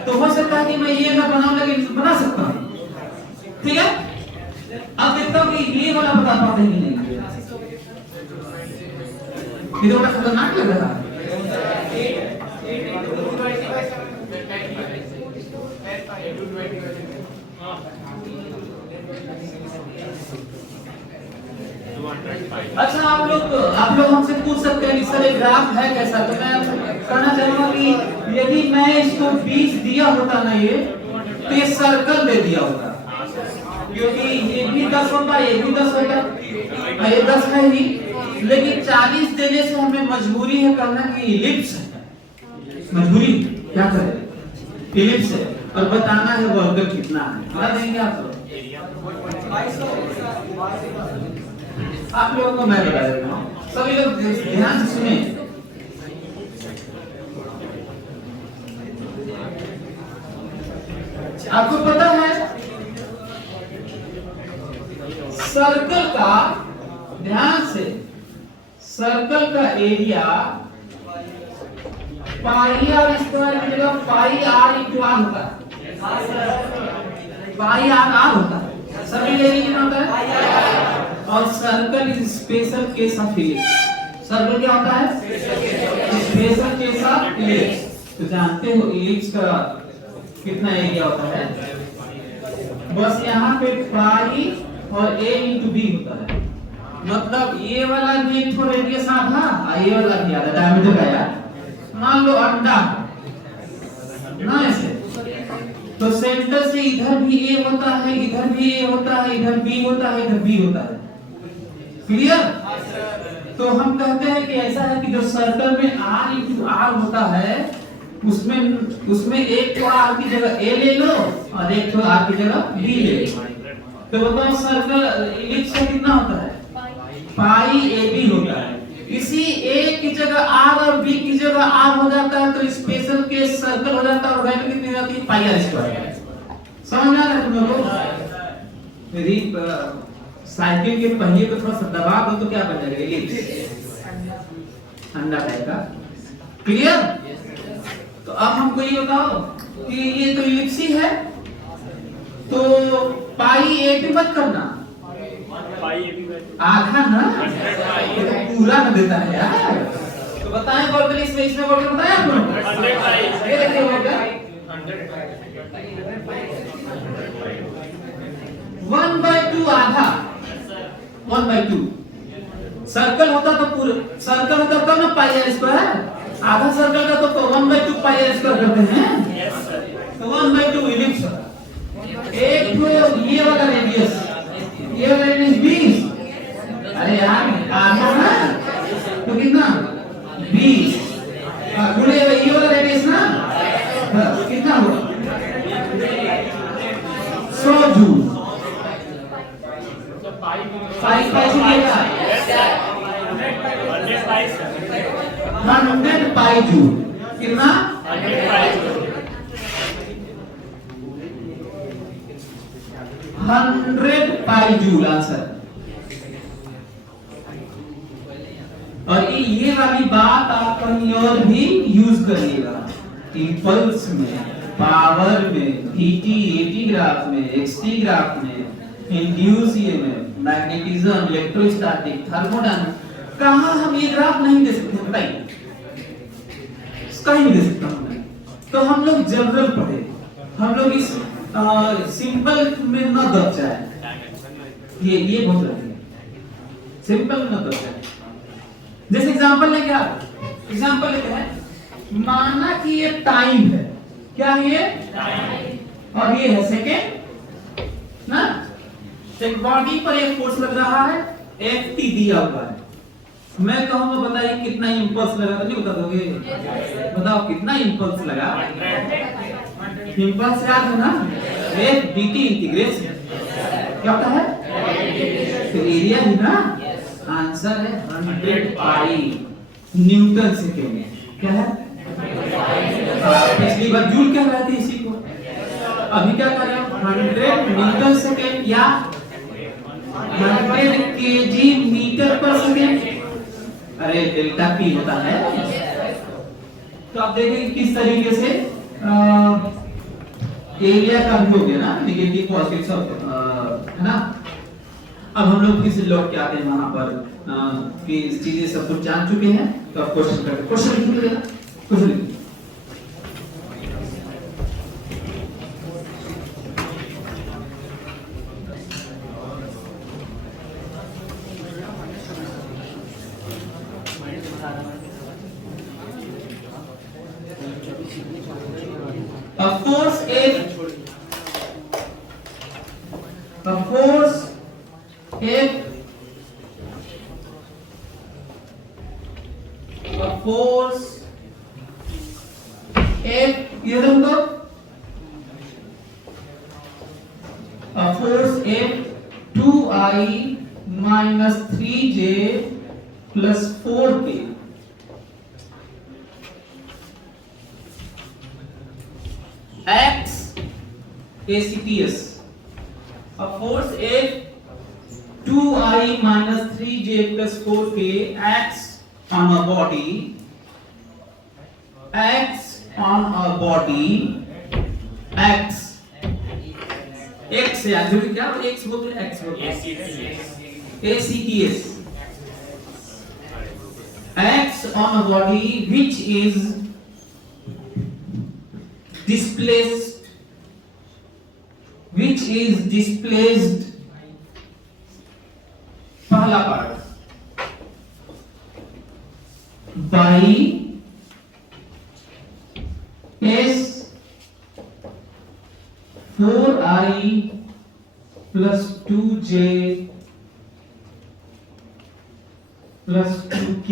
तो हो सकता है कि मैं ये ना बनाऊं लेकिन बना सकता हूं, ठीक है। अब देखता हूं कि ये वाला बता पाते हैं कि नहीं। ये तो बड़ा खतरनाक लग रहा है। अच्छा, आप लोग हमसे पूछ सकते हैं कि सर एक ग्राफ है कैसा, तो मैं कहना चाहूंगा कि यदि मैं इसको 20 दिया होता ना ये, तो ये सर्कल दे दिया होता, क्योंकि ये भी 10 होता है, ये भी 10 होता, ये 10 है ही, लेकिन 40 देने से हमें मजबूरी है कहना कि इलिप्स है। मजबूरी क्या करें, इलिप्स है, और बताना है वर्ग कितना है। बता देंगे आप लोग? आप लोगों को मैं बता देता हूँ, सभी लोग ध्यान से सुने। आपको पता है सर्कल का, ध्यान से, सर्कल का एरिया पाई आर स्क्वायर की जगह पाई आर इंटू आर होता है, पाई आर आर होता है, सभी एरिया कितना होता है। और circle is special case of ellipse. Circle क्या होता है, स्पेशल केस ऑफ इलिप्स। तो जानते हो इलिप्स का कितना एरिया होता है, बस यहाँ पे पाई और a इंटू बी होता है, मतलब ये वाला भी एक थोड़ा रेडियस आधा, ये वाला भी आधा, डायमीटर का यार। मान लो अंडा ना, ऐसे तो सेंटर से इधर भी a होता है, इधर भी a होता है, इधर b होता है, इधर b होता है। क्लियर? तो हम कहते हैं कि ऐसा है कि जो सर्कल में r इंटू आर होता है, उसमें एक तो r की जगह a ले लो और एक तो r की जगह b ले लो। तो बताओ सर्कल इलिप्स का कितना होता है, पाई a b होता है। इसी a की जगह r और b की जगह r हो जाता है, तो स्पेशल केस सर्कल हो जाता है, और वैल्यू कितनी आती है, पाई आर स्क्वायर। समझ आ रहा है तुम लोगों को? मेरी साइकिल के पहिए को थोड़ा सा दबा दो तो क्या बन जाएगा, इलिप्स, अंडा टाइप का। क्लियर? तो अब हमको ये बताओ कि ये तो इलिप्स ही है, तो पाई ए भी मत करना, आधा ना, तो पूरा न देता है यार। तो बताएं वर्ग, इसमें वर्ग बताएं आपको। ये देखिए वर्ग 1/2 आधा, 1/2 सर्कल होता तो पूरा सर्कल होता तब ना पाई आर स्क्वायर, आधा सर्कल का तो 1/2 पाई आर स्क्वायर करते हैं, तो 1/2 इलिप्स। एक तो ये वाला रेडियस, ये वाला रेडियस 20, अरे यार आधा ना, तो कितना 20, गुणे ये वाला रेडियस ना, कितना हुआ 100 जूल। पाई से लेगा 100 पाई जूल, कितना 100 पाई जूल आंसर। और ये वाली बात आप कहीं और भी यूज करिएगा, इंपल्स में, पावर में, VT AT ग्राफ में, XT ग्राफ में, इंड्यूस में, मैग्नेटिज्म, इलेक्ट्रोस्टैटिक, थर्मोडायनामिक्स, कहां हम ये ग्राफ नहीं दे सकते, बताइए कहीं नहीं दे सकता हूं। तो हम लोग जनरल पढ़े, हम लोग इस सिंपल में न दब जाए, ये बहुत जरूरी है, सिंपल में न दब जाए। जैसे एग्जांपल लेके आप, एग्जांपल लेते हैं, माना कि ये टाइम है, क्या है ये टाइम, और ये है सेकेंड ना, एक बॉडी पर एक फोर्स लग रहा है, Ft दिया हुआ है, मैं कहूंगा बताइए कितना इंपल्स लगा, तो नहीं बता दोगे? बताओ कितना इंपल्स लगा, इंपल्स याद है ना, एक dt इंटीग्रेशन क्या होता है, तो एरिया ही ना, आंसर है 100 पाई न्यूटन सेकेंड। क्या है, पिछली बार जूल कह रहे थे इसी को, अभी क्या कर रहे हैं 100 न्यूटन सेकेंड या 100 केजी मीटर पर सेकेंड, अरे डेल्टा पी होता है। तो आप देखेंगे किस तरीके से एरिया का भी हो गया ना, नेगेटिव पॉजिटिव सब है ना। अब हम लोग फिर से लौट के आते हैं वहां पर कि चीजें सब कुछ जान चुके हैं, तो अब क्वेश्चन करते हैं। क्वेश्चन लिखिए, क्वेश्चन लिखिए। A force F ये देखो, a force F 2I minus 3J plus 4K acts ACTS. A force F 2I minus 3J plus 4K acts on a body. Acts on a body. Acts. X है जो कि क्या X बोलते हैं, X बोलते हैं ACTS. Acts on a body which is displaced, पहला part by S 4I plus 2J plus 2K।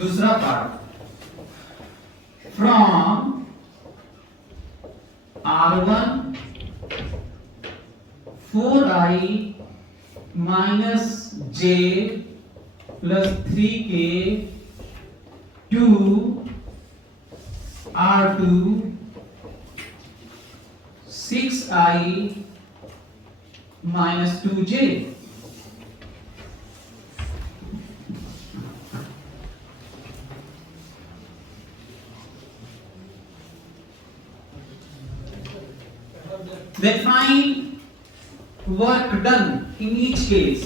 दूसरा part from R1 4I minus J plus 3K to R2 6I minus 2J। Then find work done in each case.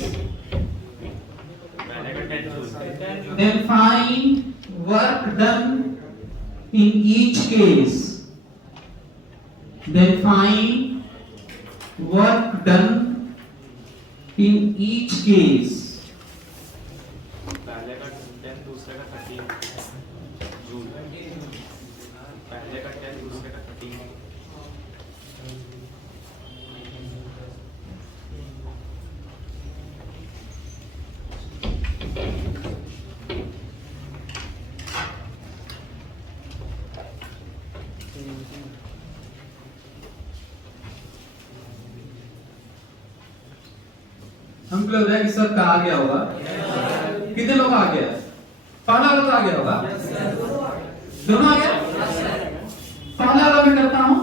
Then find work done in each case. Then find work done in each case. पहले का 10 दूसरे का 13 joule, पहले का 10 दूसरे का 13। हमको लग रहा है कि सब का आ गया होगा। कितने लोग आ गया? पहला वाला तो आ गया होगा, दोनों आ गया। पहला वाला मैं करता हूं,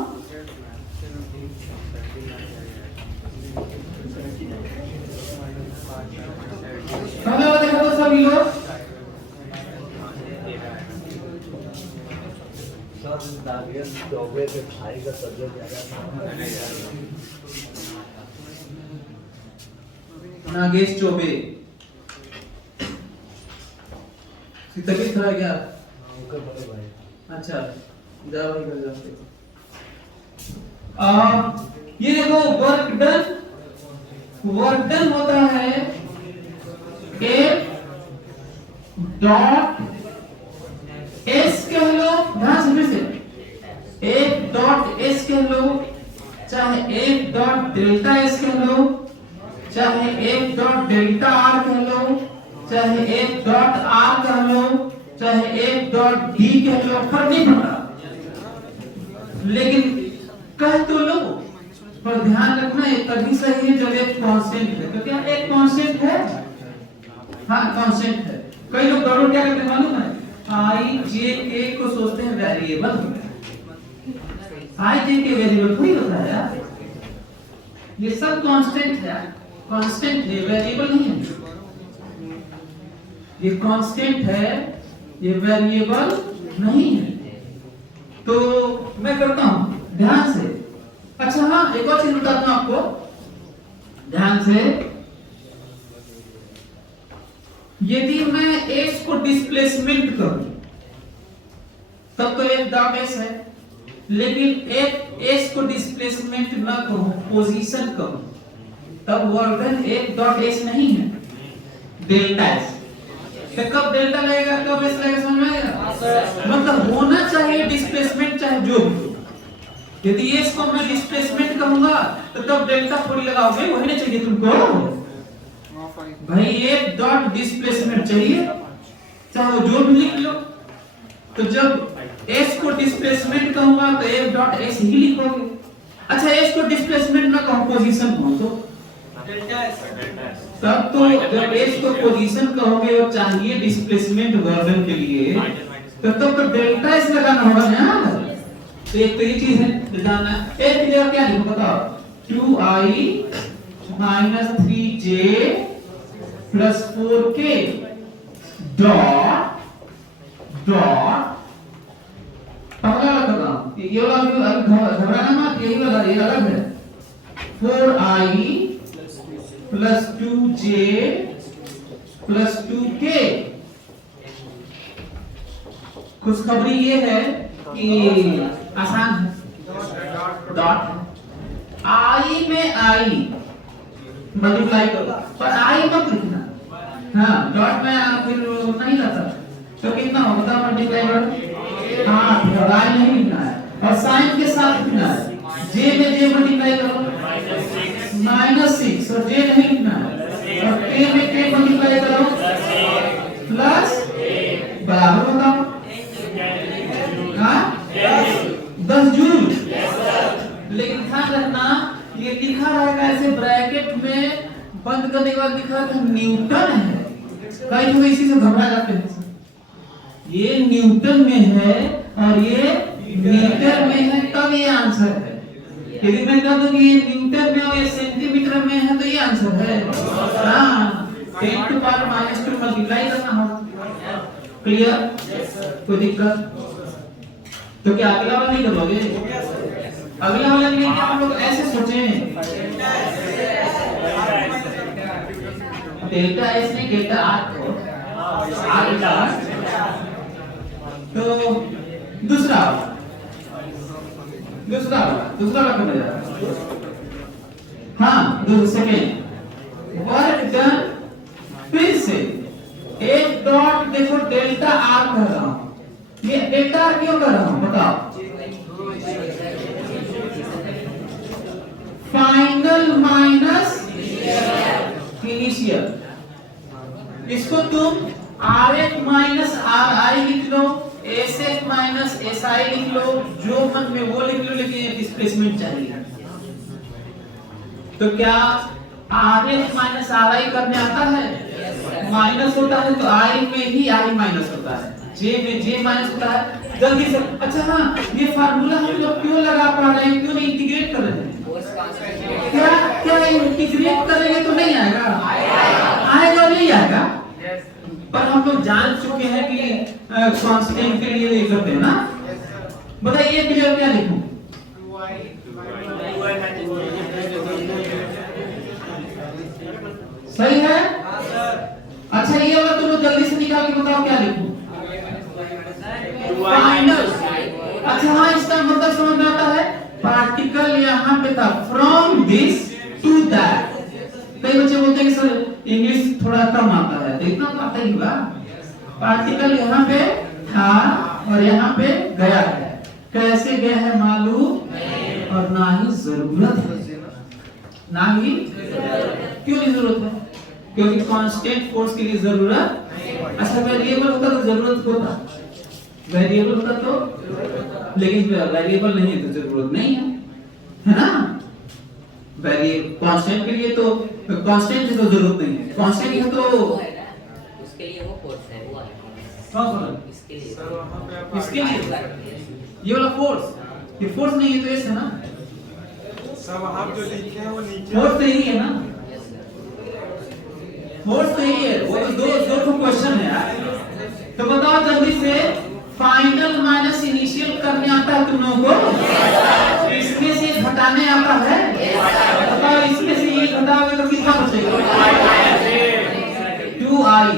पहला वाला देखो तो सभी लोग नागेश चौबे तबीयत खराब क्या? अच्छा जाओ निकल जाओ। ये देखो वर्क डन होता है F डॉट S कह लो, ध्यान से फिर से F डॉट S कह लो, चाहे F डॉट डेल्टा S कह लो, चाहे F डॉट डेल्टा R कह लो, चाहे F डॉट R कह लो, चाहे F डॉट D कह लो, फर्क नहीं पड़ता, लेकिन कह तो लो, पर ध्यान रखना ये तभी सही है जब एक कांस्टेंट है। तो क्या एक कांस्टेंट है? हाँ कांस्टेंट है। कई लोग गड़बड़ क्या करते हैं मालूम है? I J K को सोचते हैं variable, I J K variable थोड़ी होता है यार, ये सब कांस्टेंट है, कांस्टेंट है, वेरिएबल नहीं है। ये कांस्टेंट है, ये वेरिएबल नहीं है। तो मैं करता हूं ध्यान से। अच्छा हाँ, एक और चीज बताता हूं आपको ध्यान से। यदि मैं एस को डिस्प्लेसमेंट करूं तब तो एक डॉट एस है, लेकिन एक एस को डिस्प्लेसमेंट ना करूं, पोजीशन करूं, तब वर्धन एक डॉट एस नहीं है, डेल्टा एस। तो कब डेल्टा लगेगा, कब एस लगेगा, समझ में आएगा? मतलब होना चाहिए डिस्प्लेसमेंट चाहे जो भी। यदि एस को मैं डिस्प्लेसमेंट कहूंगा तो तब डेल्टा थोड़ी लगाओगे, वही ना चाहिए तुमको भाई, एक डॉट डिस्प्लेसमेंट चाहिए, चाहे वो जो भी लिख लो। तो जब एस को डिस्प्लेसमेंट कहूंगा तो एक डॉट एस ही लिखोगे। अच्छा, एस को डिस्प्लेसमेंट ना कहूं, पोजीशन कहूं तो डेल्टा एस। तब तो जब एस को पोजीशन कहोगे और चाहिए डिस्प्लेसमेंट वर्जन के लिए, तो डेल्टा एस लगाना होगा ना। तो एक तो ये चीज है जो जानना है। एक क्लियर क्या लिखो बताओ, 2i - 3j + 4k डॉट अगला कर रहा हूं, ये वाला घबराना मत, यही वाला ये अलग है। 4i + 2j + 2k। खुशखबरी ये है कि आसान है। डॉट आई में आई मल्टीप्लाई करो, पर आई मत लिखना। हाँ, डॉट में फिर नहीं रहता, तो कितना हो बताओ, मल्टीप्लाई करो 8, और आई नहीं लिखना है, और साइन के साथ लिखना है। जे में जे मल्टीप्लाई करो -6, और जे नहीं लिखना है, और के में के मल्टीप्लाई करो प्लस बराबर बताओ 10 जूल। लेकिन ध्यान रखना, ये लिखा रहेगा ऐसे ब्रैकेट में बंद करने के बाद लिखा था न्यूटन है। कई लोग इसी से घबरा जाते हैं, ये न्यूटन में है और ये मीटर में है, तब ये आंसर है। यदि मैं कह दूं कि ये न्यूटन में और ये सेंटीमीटर में है तो ये आंसर है। हाँ, 10⁻² मल्टीप्लाई करना होगा। क्लियर? कोई दिक्कत? तो क्या अगला वाला नहीं करोगे? अगला वाला नहीं, क्या हम लोग ऐसे सोचें, डेल्टा एस नहीं, डेल्टा आर को तो दूसरा करने जा रहा है। हाँ, सेकेंड वर्क डन। फिर से एक डॉट देखो, डेल्टा आर कर रहा हूं। ये डेल्टा आर क्यों कर रहा हूं बताओ? Final minus initial. इसको तुम RF माइनस RI लिख लो, SF माइनस SI लिख लो, जो मन में वो लिख लो, लेकिन डिस्प्लेसमेंट चाहिए। तो क्या RF माइनस RI करने आता है? माइनस होता है तो I में ही I माइनस होता है, J में J माइनस होता है। जल्दी से, अच्छा हाँ, ये फार्मूला हम लोग क्यों लगा पा रहे हैं, क्यों नहीं इंटीग्रेट कर रहे हैं? क्या इंटीग्रेट करेंगे तो नहीं आएगा? आएगा नहीं आएगा? पर हम लोग जान चुके हैं कि कांस्टेंट के लिए ये करते हैं ना। बताइए क्लियर क्या लिखूं? सही है? अच्छा, ये वाला तुम लोग जल्दी से निकाल के बताओ क्या लिखूं? फाइनल। अच्छा हाँ, इसका मतलब समझ में आता है। पार्टिकल यहाँ पे था, फ्रॉम दिस टू दैट। कई बच्चे बोलते हैं कि सर इंग्लिश थोड़ा कम आता है, तो इतना तो आता ही होगा। पार्टिकल यहाँ पे था और यहाँ पे गया है, कैसे गया है मालूम और ना ही जरूरत है, ना ही क्यों नहीं जरूरत है? क्योंकि कांस्टेंट फोर्स के लिए जरूरत। अच्छा, वेरिएबल होता तो जरूरत होता, वेरिएबल होता तो, लेकिन वेरिएबल नहीं है तो जरूरत नहीं है ना। वेरिएबल कांस्टेंट के लिए तो, कांस्टेंट की तो जरूरत नहीं है, कांस्टेंट है तो उसके लिए वो फोर्स है, वो है इसके लिए ये वाला फोर्स, ये फोर्स नहीं है तो ऐसा ना, सब आप जो लिखे हैं वो नीचे फोर्स तो यही है ना, फोर्स तो यही है। वो तो दो क्वेश्चन है यार। तो बताओ जल्दी से, फाइनल माइनस इनिशियल करने आता है तुम लोगों को? इसमें से घटाने आता है? बताओ इसमें से ये घटाओगे तो कितना बचेगा? 2i।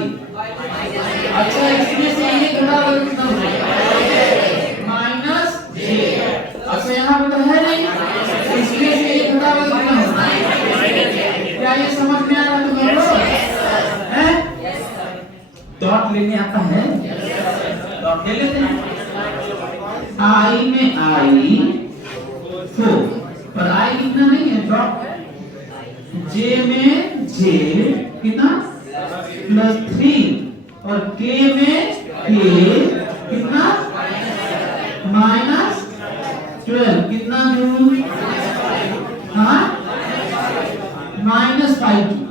अच्छा इसमें से ये घटाओगे तो कितना बचेगा? -j। अच्छा यहाँ पे तो है नहीं, इसमें से ये घटाओगे तो कितना बचेगा? क्या ये समझ में आ रहा है तुम लोगों को? हैं? डॉट लेने आता है? डॉट ले लेते हैं। I में I 4 पर I कितना नहीं है, डॉट। J में J कितना +3 और K में K कितना -12 कितना दूर? हाँ -52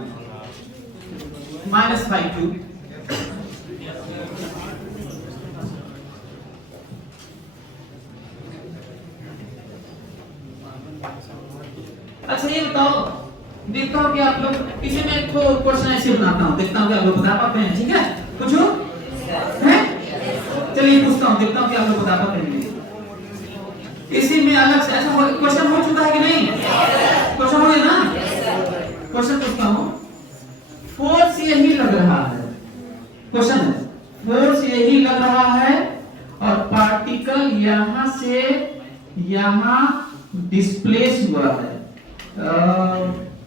अच्छा ये बताओ, देखता हूँ कि आप लोग इसे मैं एक क्वेश्चन ऐसे बनाता हूँ, देखता हूँ कि आप लोग बता पाते हैं। ठीक है, पूछो है? चलिए पूछता हूँ, देखता हूँ कि आप लोग बता पाते हैं। इसी में अलग से ऐसा क्वेश्चन हो चुका है कि नहीं? क्वेश्चन हो गया ना? क्वेश्चन पूछता हूँ, फोर्स यही लग रहा है, क्वेश्चन है फोर्स यही लग रहा है और पार्टिकल यहां से यहां डिस्प्लेस हुआ है।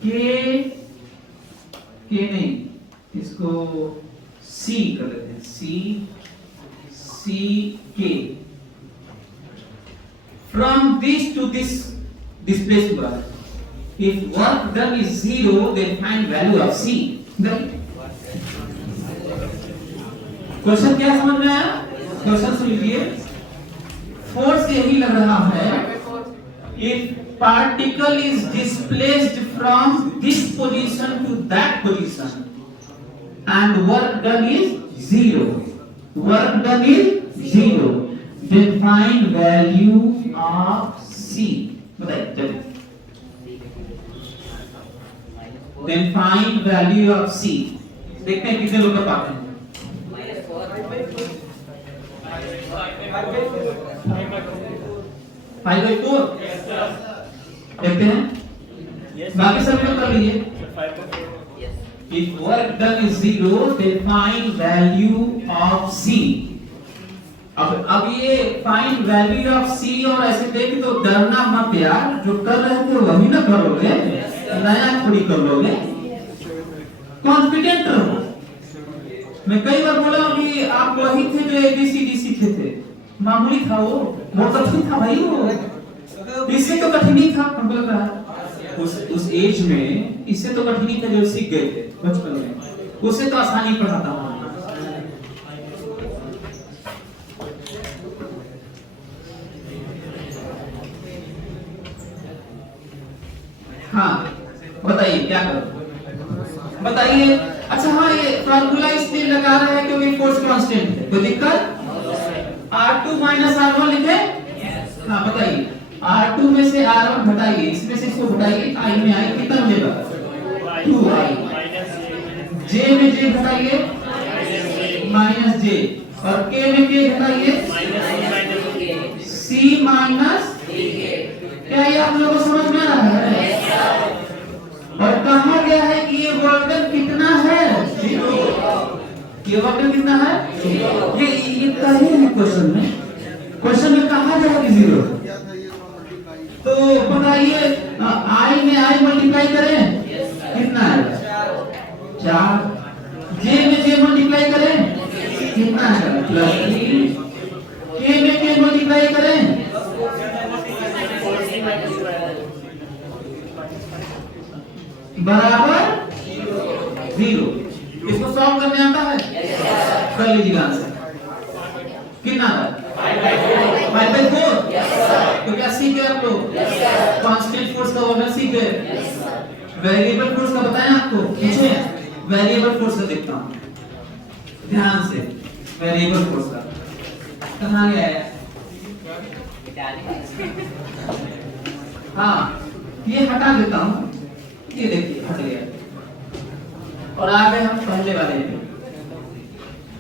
के नहीं, इसको सी कर लेते हैं, सी के from this to this displace हुआ है। If work done is 0, then find value of C. Question क्या समझ में आया? क्वेश्चन सुन लीजिए, फोर्स यही लग रहा है, if particle is displaced from this position to that position and work done is 0, then find value of C. बताइए, then find value of C. देखते हैं कितने लोग कर पाते हैं। -4 देखते हैं, बाकी सभी लोग कर लीजिए। If work done is 0, then find value of C. अब ये find value of C और ऐसे देख तो डरना मत यार, जो कर रहे थे वही ना करोगे, नया थोड़ी कर लोगे। कॉन्फिडेंट रहो। मैं कई बार बोला कि आप वही थे जो ABCD सीखे थे, मामूली था वो कठिन था भाई, वो इससे तो कठिन ही था हमको लग रहा है। उस एज में इससे तो कठिन ही था जो सीख गए थे बचपन में, उससे तो आसानी पढ़ाता हूँ। हाँ बताइए क्या करो, बताइए। अच्छा हाँ, ये फार्मूला इसलिए लगा रहा है क्योंकि फोर्स कांस्टेंट है, कोई दिक्कत? R2 - R1 लिखे? हाँ बताइए, R2 में से R1 घटाइए, इसमें से इसको घटाइए, I में I कितना मिलेगा? 2i। J में J घटाइए -j और K में K घटाइए C माइनस। क्या ये आप लोगों को समझ में आ रहा है? और कहा गया है कि ये वर्कडन कितना है? 0। ये वर्कडन कितना है? ये कहीं है क्वेश्चन में कहा गया है कि 0। तो बताइए, I में I मल्टीप्लाई करें कितना आएगा? 4। J में J मल्टीप्लाई करें कितना आएगा? +3। K में K मल्टीप्लाई करें बराबर 0। इसको सॉल्व करने आता है? कर लीजिएगा आंसर। कितना आता है? 5/4। तो क्या सीखे आप लोग? कांस्टेंट फोर्स का वर्णन सीखे? वेरिएबल फोर्स का बताएं आपको? पूछे? वेरिएबल फोर्स का देखता हूं ध्यान से। वेरिएबल फोर्स का कहां गया है? हाँ ये हटा देता हूं, ये देखिए हट गया और आ गए हम पहले वाले पे,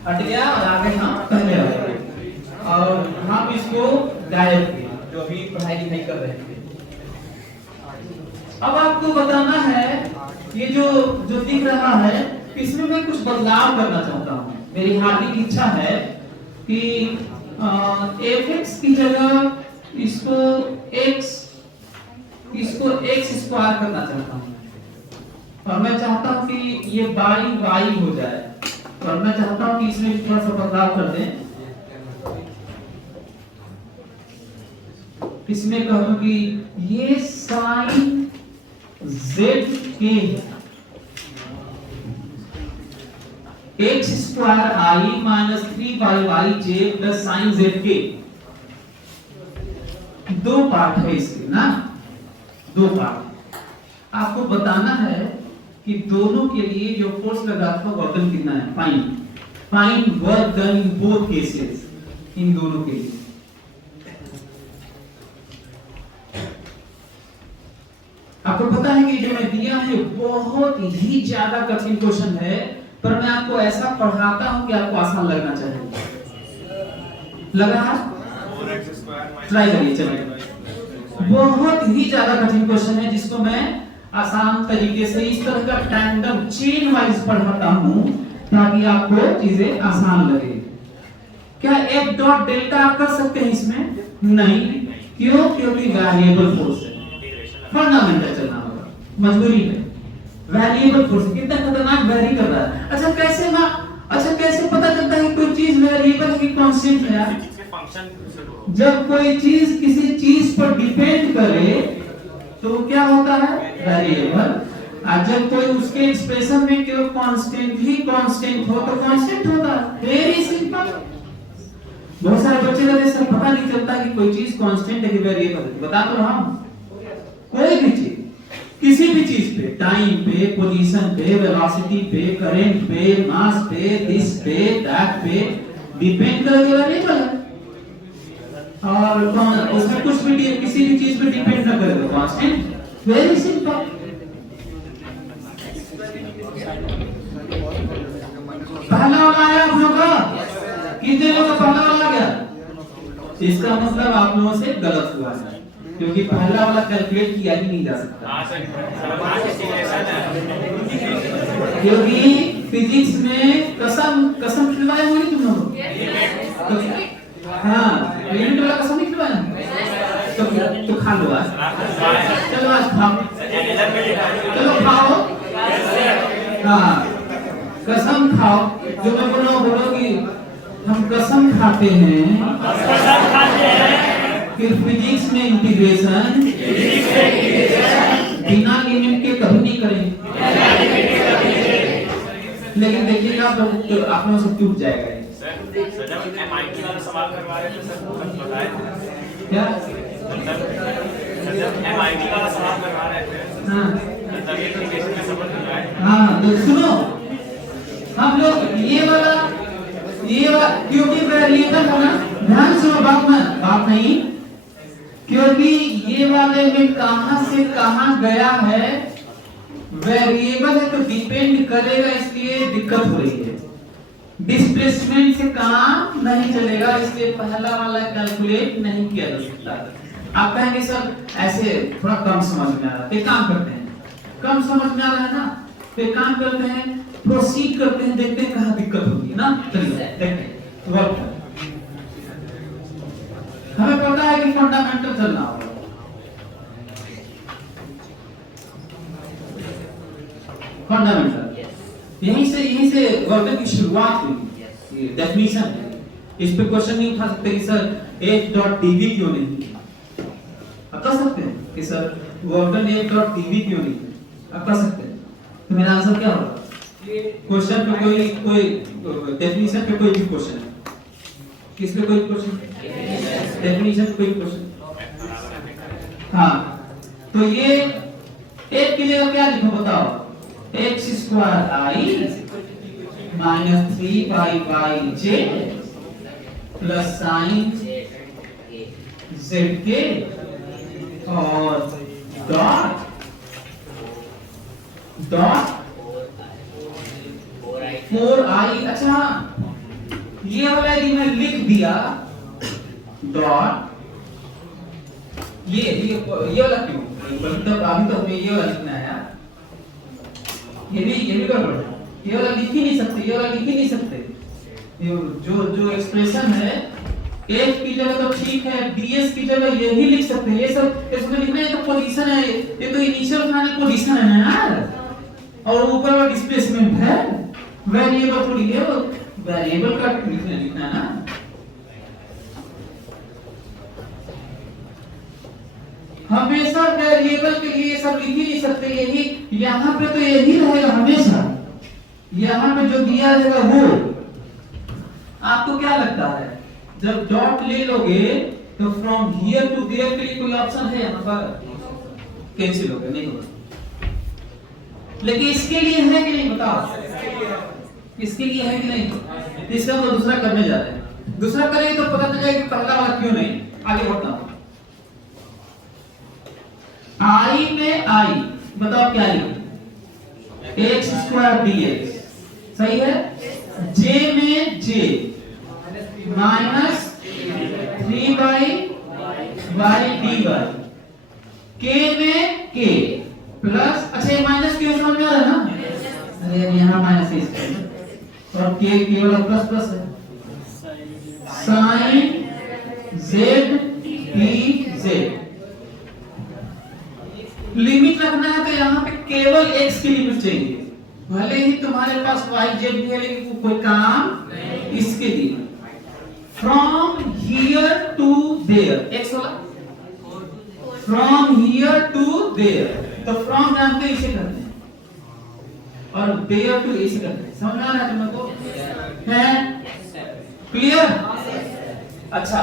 हट गया और आ गए हम पहले वाले पे। और गायब थे, जो अभी पढ़ाई लिखाई कर रहे थे। अब आपको बताना है ये जो जो दिख रहा है इसमें मैं कुछ बदलाव करना चाहता हूँ। मेरी हार्दिक इच्छा है कि fx की जगह इसको x स्क्वायर करना चाहता हूँ, और मैं चाहता हूँ कि ये y हो जाए, और मैं चाहता हूँ कि इसमें थोड़ा सा बदलाव कर दें। इसमें कह दूं कि ये साइन z के x square i minus 3y plus sign z के दो पार्ट है इसके ना, दो पार्ट। आपको बताना है कि दोनों के लिए जो फोर्स लगा था वर्क डन कितना है, find work done in both cases, इन दोनों के लिए। आपको पता है कि जो मैं दिया है बहुत ही ज्यादा कठिन क्वेश्चन है, पर मैं आपको ऐसा पढ़ाता हूं कि आपको आसान लगना चाहिए। लगा है? ट्राई करिए, चलिए। बहुत ही ज्यादा कठिन क्वेश्चन है जिसको मैं आसान तरीके से इस तरह का टैंडम चेन वाइज पढ़ाता हूं ताकि आपको चीजें आसान लगे। क्या एफ डॉट डेल्टा आप कर सकते हैं इसमें? नहीं। क्यों? क्योंकि वेरिएबल फोर्स है, फंडामेंटल चलना होगा, मजबूरी है। वेरिएबल फोर्स कितना खतरनाक वेरी कर रहा है। अच्छा कैसे पता चलता है कोई चीज वेरिएबल है कि कांस्टेंट है यार? जब कोई चीज किसी चीज पर डिपेंड करे तो क्या होता है, वेरिएबल। और जब कोई उसके एक्सप्रेशन में केवल कांस्टेंट ही कांस्टेंट हो तो कांस्टेंट होता है। Very simple. बहुत सारे बच्चे कहते हैं सर पता नहीं चलता कि कोई चीज कांस्टेंट है कि वेरिएबल है। बता तो रहा हूं, कोई भी चीज किसी भी चीज पे, टाइम पे, पोजीशन पे, वेलोसिटी पे, करंट पे, मास पे, दिस पे, दैट पे डिपेंड करेगा वेरिएबल है। और उसमें कुछ भी किसी भी चीज पे डिपेंड ना करे तो कांस्टेंट। Very simple. पहला वाला आया आप लोगों का? कितने लोगों का पहला वाला गया? इसका मतलब आप लोगों से गलत हुआ है, क्योंकि पहला वाला कैलकुलेट किया ही नहीं जा सकता। क्योंकि फिजिक्स में कसम खिलवाए हुए तुम लोग। हाँ, यूनिट वाला कसम नहीं खिलवाया तो खा लो आज। चलो आज खाओ, चलो खाओ। हाँ, कसम खाओ। जो मैं बोलो कि हम कसम खाते हैं कि फिजिक्स में इंटीग्रेशन बिना लिमिट के कभी नहीं करेंगे। लेकिन देखिएगा आप लोगों से टूट जाएगा। जब MIT वाला सवाल करवा रहे थे सर, बताए क्या? जब MIT वाला सवाल करवा रहे थे, हाँ, तब ये इंटीग्रेशन में समझ में आया। हाँ, तो सुनो, हम लोग ये वाला क्योंकि वेरिएबल है ना, ध्यान सुनो बात नहीं, क्योंकि ये वाले में कहां से कहां गया है, वेरिएबल है तो डिपेंड करेगा, इसलिए दिक्कत हो रही है। डिस्प्लेसमेंट से काम नहीं चलेगा, इसलिए पहला वाला कैलकुलेट नहीं किया जा सकता। आप कहेंगे सर ऐसे थोड़ा कम समझ में आ रहा है, तो काम करते हैं, कम समझ में आ रहा है ना, तो काम करते हैं, प्रोसीड करते हैं, देखते हैं कहां दिक्कत होगी ना। चलिए देखते हैं वर्क। हमें पता है कि फंडामेंटल चलना होगा। फंडामेंटल यहीं से वर्क की शुरुआत हुई। डेफिनेशन है, इस पे क्वेश्चन नहीं उठा सकते कि सर F.dv क्यों नहीं। आप कह सकते हैं कि सर वर्क F.dv क्यों नहीं, आप कह सकते हैं। तो मेरा आंसर क्या होगा? क्वेश्चन पे कोई डेफिनेशन पे कोई भी क्वेश्चन है, किस पे कोई क्वेश्चन, डेफिनेशन पे कोई क्वेश्चन। हाँ, तो ये एक के जगह क्या लिखो बताओ? x square i minus 3y plus sign z के और डॉट 4i। अच्छा, ये वाला यदि मैं लिख दिया डॉट ये वाला क्यों? मतलब अभी तो हमें ये वाला लिखना है यार। ये भी गड़बड़ है। ये वाला लिख ही नहीं सकते, ये वाला लिख ही नहीं सकते। ये जो एक्सप्रेशन है एफ की जगह तो ठीक है, डीएस की जगह ये ही लिख सकते हैं। ये सब इसमें लिखना है तो पोजीशन है, ये तो इनिशियल फाइनल पोजीशन है यार। और ऊपर वाला डिस्प्लेसमेंट है, वेरिएबल थोड़ी है, वो वेरिएबल का लिखना है ना। हमेशा वेरिएबल के लिए सब लिख ही नहीं सकते, यही यहाँ पे तो यही रहेगा हमेशा। यहाँ पे जो दिया रहेगा वो आपको क्या लगता है, जब डॉट ले लोगे तो फ्रॉम हियर टू देयर के लिए कोई ऑप्शन है यहाँ पर? कैंसिल हो गया, नहीं होगा। लेकिन इसके लिए है कि नहीं बताओ? इसके लिए है कि नहीं? इसका हम दूसरा करने जा रहे हैं। दूसरा करेंगे तो पता चल जाएगा कि पहला वाला क्यों नहीं। आगे बढ़ता हूं। आई में आई बताओ क्या लिखे? एक्स स्क्वायर dx सही है। जे में जे माइनस 3 y dy। के में के प्लस, अच्छा माइनस क्यों समझ में आ रहा है ना? अरे यहाँ माइनस है और के केवल प्लस प्लस है। साइन z dz लिमिट रखना है तो यहाँ पे केवल x की लिमिट चाहिए, भले ही तुम्हारे पास y z भी है लेकिन कोई काम इसके लिए। From here to there x वाला, फ्रॉम हियर टू देयर, तो फ्रॉम जानते इसे करते हैं और देयर टू इसे करते हैं। समझ में आ रहा है तुमको? है क्लियर? अच्छा,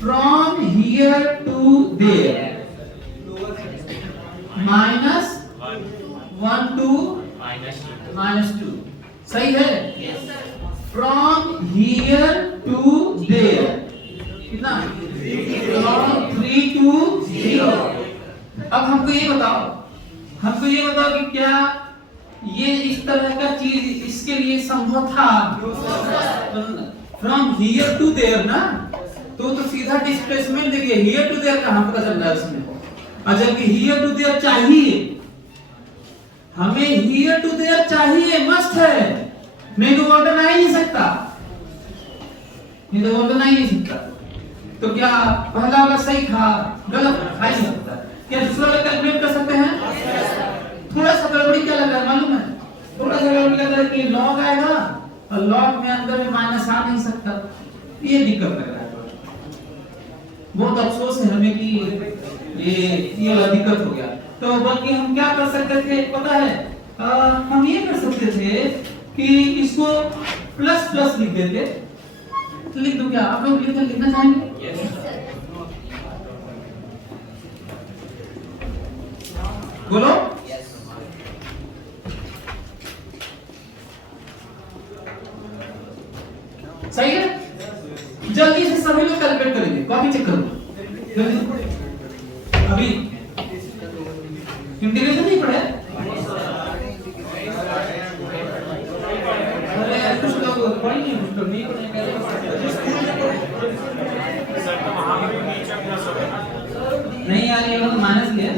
from here to there minus 1 to -2 सही है। फ्रॉम हियर टू देयर कितना? From 3 to 0। अब हमको ये बताओ कि क्या ये इस तरह का चीज इसके लिए संभव था? फ्रॉम हियर टू देयर ना, तो सीधा डिस्प्लेसमेंट देखिए, हियर टू देयर कहां पता चल रहा है उसमें? और जबकि हियर टू देयर चाहिए, हमें हियर टू देयर चाहिए, मस्ट है, नहीं तो वर्ड बना ही नहीं सकता, तो क्या पहला वाला सही था? गलत था ही नहीं सकता। क्या दूसरा वाला कैलकुलेट कर सकते हैं? थोड़ा सा गड़बड़ी क्या लग रहा है मालूम है? थोड़ा सा गड़बड़ी लग रहा है कि लॉग आएगा और लॉग में अंदर में माइनस आ नहीं सकता, ये दिक्कत लग रहा है। बहुत अफसोस है हमें कि ये वाला दिक्कत हो गया। तो बल्कि हम क्या कर सकते थे पता है? हम ये कर सकते थे कि इसको प्लस प्लस लिख देते। तो लिख दूं क्या? आप लोग लिखना चाहेंगे? बोलो। सही है? जल्दी से सभी लोग कैलकुलेट करेंगे, कॉपी चेक करो जल्दी से। अभी इंटीग्रेशन नहीं पढ़े? अरे कुछ लोग पढ़ नहीं, कुछ लोग नहीं पढ़ेंगे। नहीं यार, ये लोग माइनस लिया।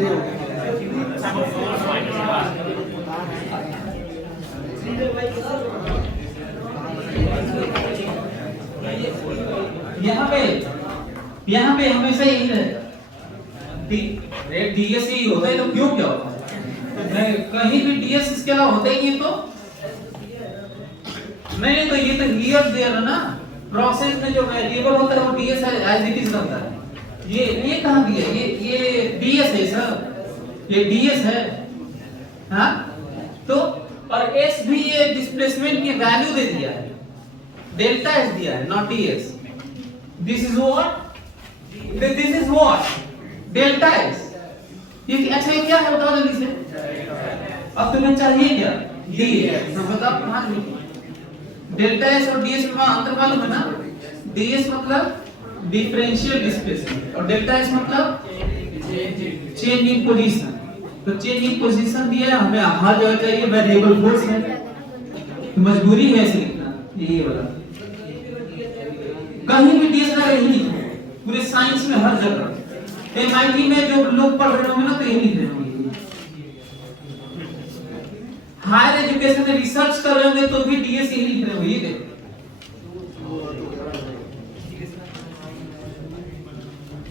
यहाँ पे हमेशा यही रहेगा, डीएस ही होता है, तो क्यों क्या होता है? कहीं भी डीएस इसके अलावा होता ही नहीं। तो नहीं, तो ये तो हियर देयर है ना, प्रोसेस में जो वेरिएबल होता है वो डीएस एज इट इज होता है। ये कहाँ दिया? ये डीएस है सर, ये डीएस है। हाँ, तो और एस भी ये डिस्प्लेसमेंट की वैल्यू दे दिया है, डेल्टा एस दिया है, not DS. This is what delta S. ये अच्छा ये क्या है बताओ जल्दी से। अब तुम्हें चाहिए क्या? डीएस। तो बताओ कहां लिखो? डेल्टा एस और डीएस में अंतर मालूम है ना? डीएस मतलब डिफरेंशियल डिस्प्लेसमेंट और डेल्टा एस मतलब चेंज इन पोजीशन। तो चेंज इन पोजीशन दिया है, हमें हर जगह चाहिए वेरिएबल फोर्स है, तो मजबूरी है ऐसे लिखना। ये वाला कहीं भी डीएस ना, यही पूरे साइंस में हर जगह MIT में जो लोग पढ़ रहे होंगे ना तो ये लिख रहे होंगे। हायर एजुकेशन में रिसर्च कर रहे होंगे तो भी DS यही लिख रहे होंगे। ये देखो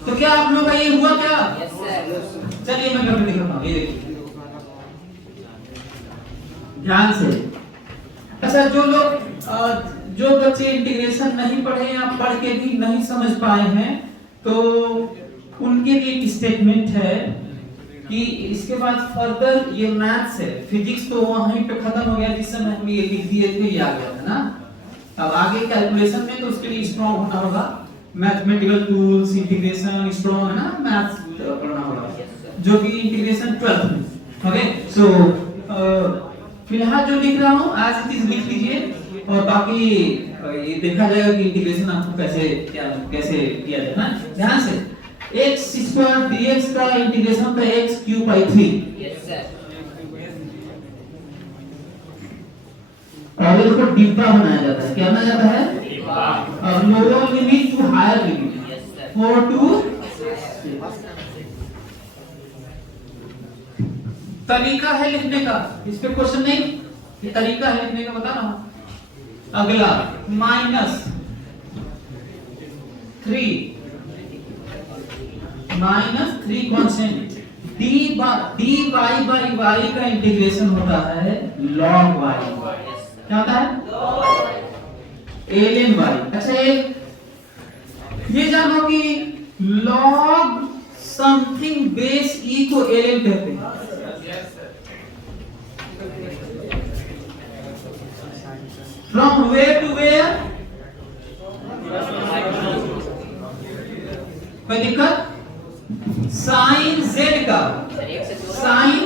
तो क्या आप लोग का ये हुआ क्या? चलिए मैं करके दिखाता हूँ। ये देखिए ध्यान से। अच्छा जो बच्चे इंटीग्रेशन नहीं पढ़े या पढ़ के भी नहीं समझ पाए हैं तो उनके लिए एक स्टेटमेंट है कि इसके बाद फर्दर ये मैथ्स है, फिजिक्स तो वहीं पे खत्म हो गया जिस समय हम ये लिख दिए थे, ये आ गया था ना। अब आगे कैलकुलेशन में तो उसके लिए स्ट्रांग होना होगा, मैथमेटिकल टूल्स, इंटीग्रेशन स्ट्रांग है ना, मैथ्स पढ़ना होगा जो कि इंटीग्रेशन 12th में। ओके सो फिलहाल जो लिख रहा हूँ आज इट इज लिख लीजिए और बाकी ये देखा जाएगा कि इंटीग्रेशन आपको कैसे किया जाए ना। ध्यान से x स्क्वायर dx का इंटीग्रेशन होता है x cube by 3। Yes sir. और इसको डिब्बा बनाया जाता है। क्या बनाया जाता है? डिब्बा। और lower limit to higher limit. Yes sir. 4 two तरीका है लिखने का, इस पे क्वेश्चन नहीं, ये तरीका है लिखने का, बता रहा हूं। अगला -3 कांस्टेंट dy बाई y का इंटीग्रेशन होता है log y। क्या होता है? ln y। अच्छा ये जानो कि log समथिंग बेस e को ln कहते हैं। From where to where? कोई दिक्कत? साइन z का साइन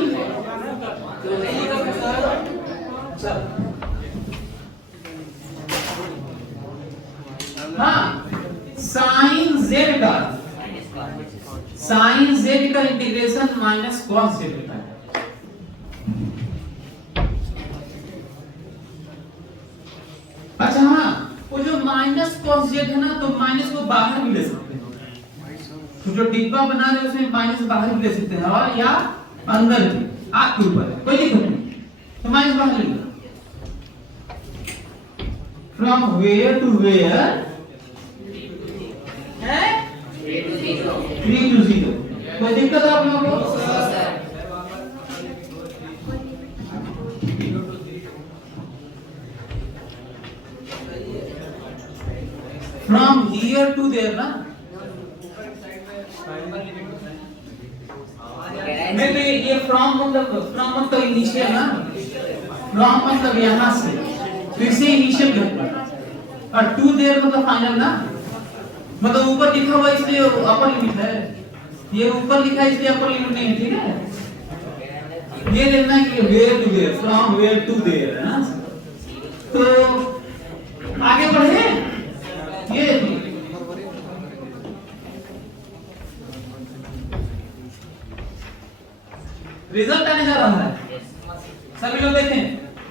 हाँ साइन z का इंटीग्रेशन माइनस कॉस z होता है। अच्छा हाँ वो जो माइनस कॉस z है ना तो माइनस को बाहर भी ले सकते हैं, तो जो डिब्बा बना रहे हैं उसमें माइनस बाहर भी ले सकते हैं और या अंदर भी, आपके ऊपर है, कोई दिक्कत नहीं। तो माइनस बाहर ले लो। फ्रॉम वेयर टू वेयर है 3 to 0। कोई दिक्कत है आप लोगों को? फ्रॉम हियर टू देयर ना, नहीं तो ये फ्रॉम मतलब इनिशियल ना, फ्रॉम मतलब यहाँ से, तो इसे इनिशियल कहते हैं और टू देयर मतलब फाइनल ना, मतलब ऊपर लिखा हुआ इसलिए अपर लिमिट है, ये ऊपर लिखा है इसलिए अपर लिमिट नहीं है, ठीक है। ये देखना है कि where to where, from where to there है ना। तो आगे बढ़े, ये रिजल्ट आने जा रहा है, सभी लोग देखें,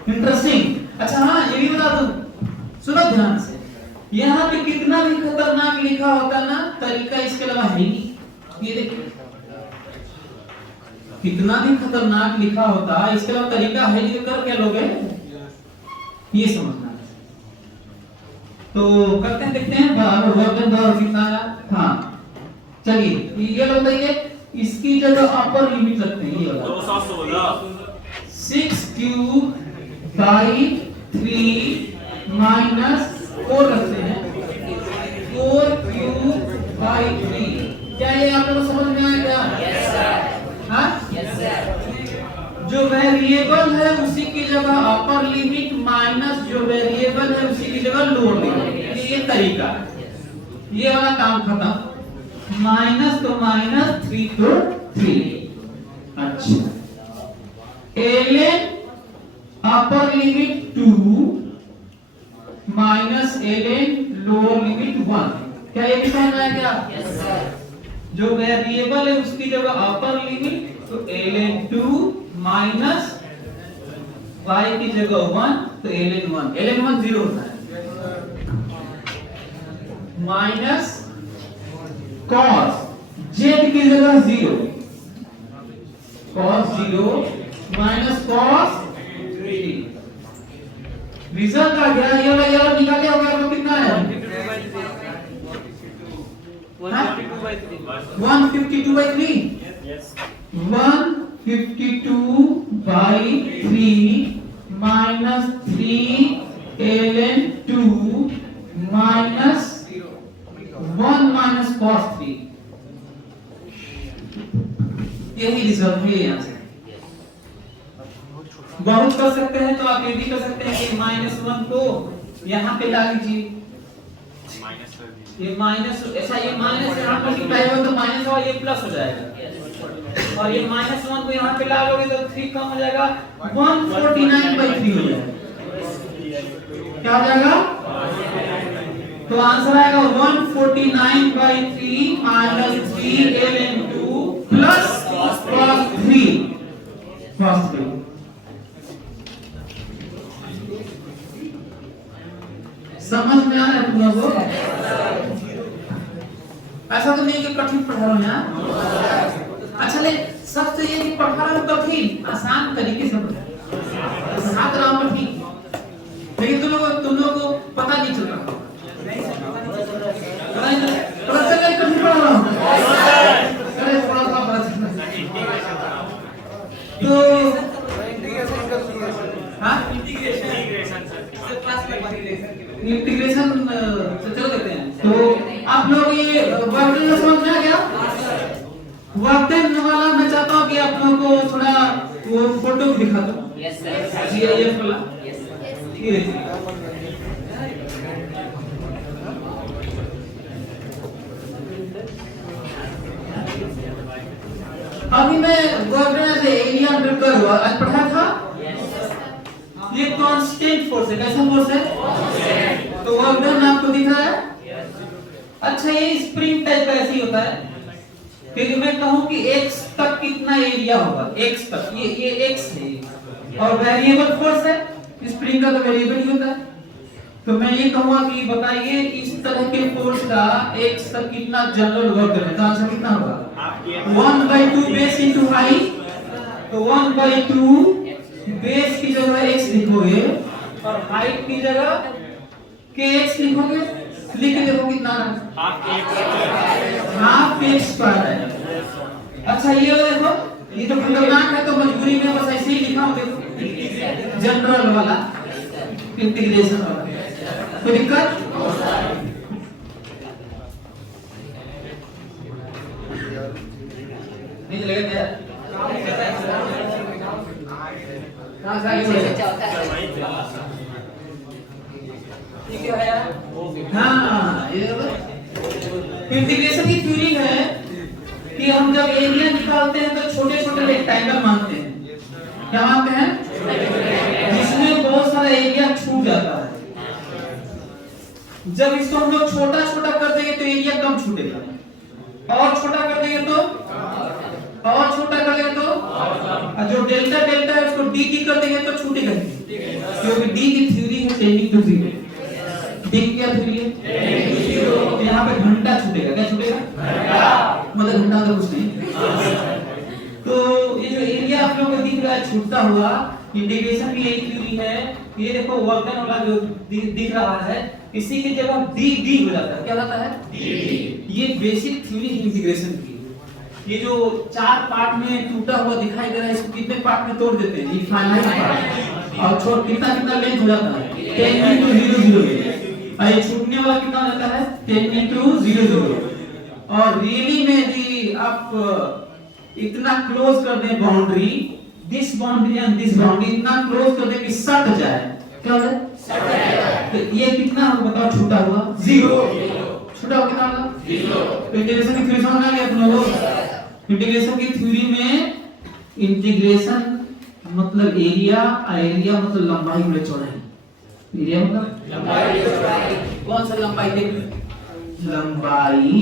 इंटरेस्टिंग। अच्छा हाँ ये भी बता दूं, सुनो ध्यान से, यहाँ पे कितना भी खतरनाक लिखा होता ना तरीका इसके अलावा है ही नहीं। ये देखिए कितना भी खतरनाक लिखा होता इसके अलावा तरीका है नहीं, कर क्या लोगे ये समझना है। तो करते हैं, देखते हैं वर्क कितना आया। हाँ चलिए ये लोग बताइए, इसकी जगह अपर लिमिट रखते हैं, ये वाला 6 क्यूब बाई 3 माइनस 4 रखते हैं, 4 क्यूब बाई 3। क्या ये आप लोगों को समझ में आया क्या? Yes sir. हाँ यस सर। जो वेरिएबल है उसी की जगह अपर लिमिट माइनस जो वेरिएबल है उसी की जगह लोअर लिमिट, ये तरीका है। ये वाला काम खत्म। माइनस तो माइनस, 3 तो 3। अच्छा ln upper limit 2 minus ln lower limit 1। क्या ये भी समझ में आया क्या? Yes sir. जो वेरिएबल है उसकी जगह अपर लिमिट तो ln 2 माइनस y की जगह 1 तो ln 1 0 होता है, माइनस cos z की जगह 0 cos 0 minus cos 3 रिजल्ट आ गया। ये वाला निकाले होगा तो कितना है 152/3 Yes. 152/3 minus 3 ln 2 minus 1 minus cos 3 यही रिजल्ट है यहाँ से। बहुत कर सकते हैं तो आप ये भी कर सकते हैं कि -1 को यहाँ पे ला लीजिए। ये माइनस ऐसा ये माइनस यहाँ मल्टीप्लाई होगा तो माइनस और ये प्लस हो जाएगा और ये -1 को यहाँ पे ला लोगे तो 3 कम हो जाएगा 149/3 हो जाएगा। क्या हो जाएगा तो आंसर आएगा 149/3 minus 3 ln 2 plus cos 3 cos 3 समझ में आ रहा है तुम लोगों को? ऐसा तो नहीं कि कठिन पढ़ा रहा हूं यार। अच्छा ले सबसे ये कि पढ़ा रहा हूं कठिन आसान तरीके से पढ़ा रहा हूं कठिन, लेकिन तुम लोगों को पता नहीं चल रहा। पता चल रहा है कठिन पढ़ा रहा हूं। अरे थोड़ा सा पता चलना। तो हाँ इंटीग्रेशन चल देते हैं। तो आप लोग ये वर्कडन समझ में आ गया? वर्कडन वाला मैं चाहता हूँ कि आप लोगों को थोड़ा वो फोटो दिखा दो। Yes sir. GIF वाला। Yes sir. ये देखिए। अभी मैं वर्कडन से एरिया अंडर कर्व आज पढ़ा था। ये कांस्टेंट फोर्स है। कैसा फोर्स है? तो वर्कडन आपको दिख रहा है? अच्छा ये स्प्रिंग टाइप का ऐसे ही होता है क्योंकि मैं कहूं कि x तक कितना एरिया होगा, x तक ये x है और वेरिएबल फोर्स है। स्प्रिंग का तो वेरिएबल ही होता है। तो मैं ये कहूंगा कि बताइए इस तरह के फोर्स का x तक कितना जनरल वर्कडन है। तो आंसर कितना होगा 1/2 बेस इनटू हाइट। तो 1/2 बेस की जगह x लिखोगे और हाइट की जगह kx लिखोगे। लिख के देखो कितना है हाफ x स्क्वायर है। अच्छा ये देखो ये तो खतरनाक है तो मजबूरी में बस ऐसे ही लिखा हूं। देखो जनरल वाला इंटीग्रेशन वाला कोई दिक्कत नहीं चलेगा क्या? कहां से आगे बढ़े? ये क्या है यार? हाँ ये इंटीग्रेशन की थ्योरी है कि हम जब एरिया निकालते हैं तो छोटे छोटे रेक्टेंगल मानते हैं। क्या मानते हैं? जिसमें बहुत सारा एरिया छूट जाता है। जब इसको हम लोग छोटा छोटा कर देंगे तो एरिया कम छूटेगा और छोटा कर देंगे तो और छोटा कर देंगे तो जो डेल्टा डेल्टा है उसको डी डी कर देंगे तो छूटेगा क्योंकि डी की थ्योरी है टेंडिंग टू जीरो। डी क्या थ्योरी है? तो यहाँ पे घंटा छूटेगा। क्या छूटेगा? मतलब घंटा तो कुछ नहीं। तो ये जो एरिया आप लोगों को दिख रहा है छूटता हुआ इंटीग्रेशन की एक थ्योरी है। ये देखो वर्कडन वाला जो दिख रहा है इसी की जगह डी डी हो जाता है। क्या होता है? D D. ये बेसिक थ्योरी है इंटीग्रेशन की। ये जो 4 पार्ट में टूटा हुआ दिखाई दे रहा है इसको कितने पार्ट में तोड़ देते हैं? Infinite part. और छोड़ कितना कितना लेंथ हो जाता है 10 into 0 0। और ये छूटने वाला कितना हो जाता है 10 into 0 0। और रियली में यदि आप इतना क्लोज कर दें boundary, this boundary and this boundary इतना क्लोज कर दें कि सट जाए। क्या हो जाए? सट जाए। तो ये कितना होगा बताओ? छूटा हुआ 0। छूटा हुआ कितना होगा 0। तो इंटीग्रेशन की थ्योरी समझ आ गया तुम लोगों को? इंटीग्रेशन की थ्योरी में इंटीग्रेशन मतलब एरिया, एरिया मतलब लंबाई गुणे चौड़ाई। एरिया मतलब लंबाई चौड़ाई। कौन सा लंबाई देख? लंबाई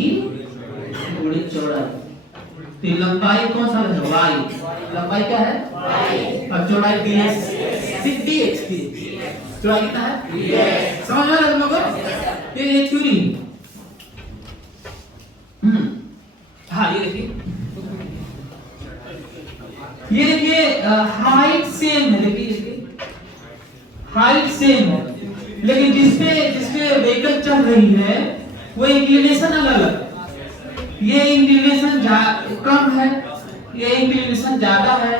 गुणे चौड़ाई। तो लंबाई कौन सा है? y। लंबाई क्या है? y। और चौड़ाई dx। dx चौड़ाई कितना है? dx। समझ में आ रहा है तुम लोगों को? ये थ्योरी। हाँ ये हाइट सेम है, देखिए हाइट सेम है, लेकिन जिसपे व्हीकल चल रही है वो इंक्लिनेशन अलग अलग, ये इंक्लिनेशन कम है, ये इंक्लिनेशन ज्यादा है,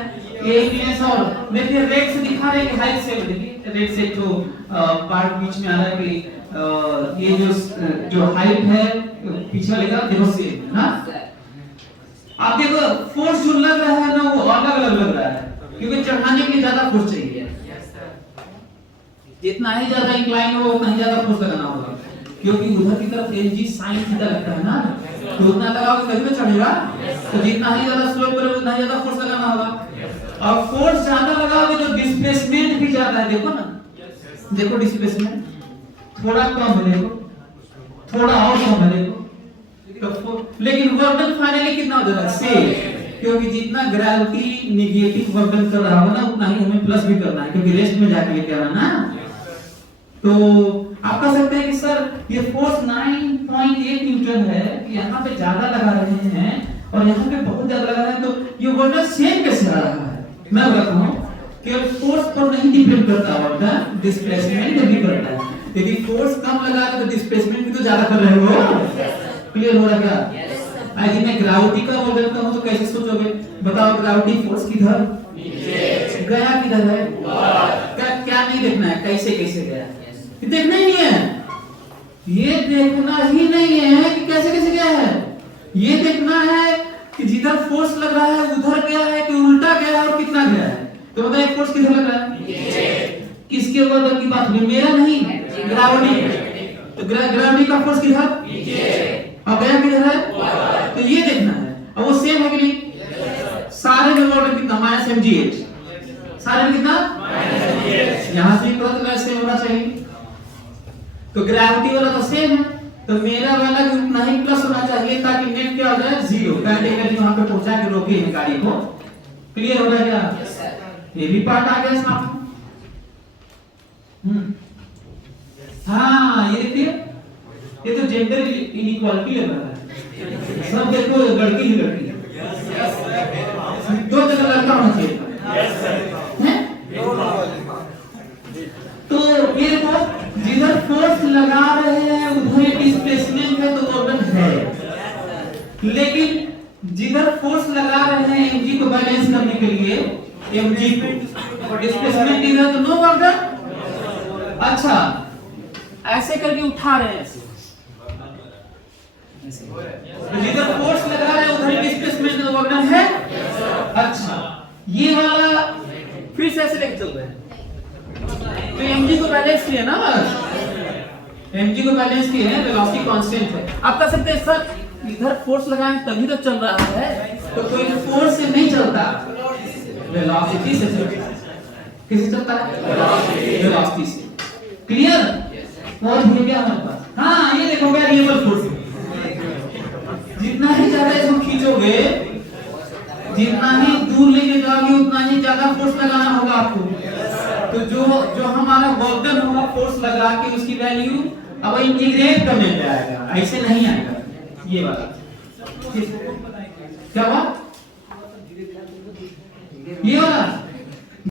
ये इंक्लिनेशन और देखिए रेड से दिखा रहे हैं कि हाइट सेम, देखिए रेड से जो पार्ट बीच में आ रहा है कि ये जो हाइट है पीछे लेगा देखो सेम है ना। आप देखो फोर्स जो लग रहा है ना वो अलग अलग लग रहा है, क्योंकि चढ़ाने के लिए ज्यादा फोर्स चाहिए, जितना ही ज्यादा इंक्लाइन हो उतना ही ज्यादा फोर्स लगाना होगा, क्योंकि उधर की तरफ mg sin थीटा लगता है ना, तो उतना लगाओगे तभी तो चढ़ेगा, तो जितना ही ज्यादा स्लोप करोगे उतना ही ज्यादा फोर्स लगाना होगा, और फोर्स ज्यादा लगाओगे तो डिस्प्लेसमेंट भी ज्यादा है, देखो ना, देखो डिस्प्लेसमेंट थोड़ा कम है, देखो थोड़ा और कम है, देखो तो लेकिन वर्क डन फाइनली कितना हो जाएगा सेम, क्योंकि जितना ग्रेविटी नेगेटिव वर्क डन कर रहा होगा ना उतना ही हमें प्लस भी करना है, क्योंकि रेस्ट में जाके लेके आना ना। तो आप कह सकते हैं कि सर ये फोर्स 9.8 न्यूटन है, यहाँ पे ज्यादा लगा रहे हैं और यहाँ पे बहुत ज्यादा लगा रहे हैं, तो ये वर्क डन सेम कैसे आ रहा है? मैं बताता हूँ, केवल फोर्स पर नहीं डिपेंड करता वर्क डन, डिस्प्लेसमेंट पे भी करता है, यदि फोर्स कम लगा रहे तो डिस्प्लेसमेंट भी तो ज्यादा कर रहे हो, क्लियर हो रहा क्या? यदि मैं ग्रेविटी का वर्क डन कहूँ तो कैसे सोचोगे? बताओ ग्रेविटी फोर्स किधर गया, किधर है? क्या नहीं देखना है कैसे कैसे गया, ये देखना ही नहीं है, ये देखना ही नहीं है कि कैसे कैसे गया है, ये देखना है कि जिधर फोर्स लग रहा है उधर गया है कि उल्टा गया है और कितना गया है। तो बताइए फोर्स किधर लग रहा है? किसके ऊपर की बात हुई? मेरा नहीं, ग्रेविटी, तो ग्रेविटी का फोर्स किधर और गया किधर है, तो ये देखना है, और वो सेम है कि नहीं? सारे में वर्क कितना -mgh, सारे में कितना यहाँ से तुरंत सेम होना चाहिए, तो ग्रेविटी वाला तो सेम है, तो मेरा वाला भी उतना ही प्लस होना चाहिए ताकि नेट क्या हो जाए जीरो, करंट एनर्जी वहां पे पहुंचा के रोके है गाड़ी को। क्लियर हो गया क्या? ये भी पार्ट आ गया साथ। हाँ ये देखिए, ये तो जेंडर इनइक्वालिटी लग रहा है, सब देखो लड़की ही लड़की, दो जगह लड़का होना चाहिए हैं? तो ये देखो जिधर फोर्स लगा रहे हैं उधर डिस्प्लेसमेंट है तो वर्क डन है, लेकिन जिधर फोर्स लगा रहे हैं mg को बैलेंस करने के लिए, mg को डिस्प्लेसमेंट इधर तो नो वर्क डन। अच्छा ऐसे करके उठा रहे हैं, तो जिधर फोर्स लगा रहे हैं उधर डिस्प्लेसमेंट तो वर्क डन है। अच्छा ये वाला फिर से ऐसे लेके चल रहे हैं, तो mg को बैलेंस किया ना, mg को बैलेंस किए हैं, वेलोसिटी कांस्टेंट है। आप कह सकते हैं सर इधर फोर्स लगाएं तभी तो चल रहा है, तो कोई फोर्स से नहीं चलता, वेलोसिटी से चलता है। किससे चलता है? वेलोसिटी से। क्लियर? और ये क्या हमारे पास? हाँ ये देखो वेरिएबल फोर्स, जितना ही ज्यादा इसको खींचोगे, जितना ही दूर लेके जाओगे उतना ही ज्यादा फोर्स लगाना होगा आपको, तो जो हमारा वर्क डन होगा फोर्स लगा के उसकी वैल्यू अब इंटीग्रेट करने पे आएगा, ऐसे नहीं आएगा। ये वाला क्या हुआ? ये वाला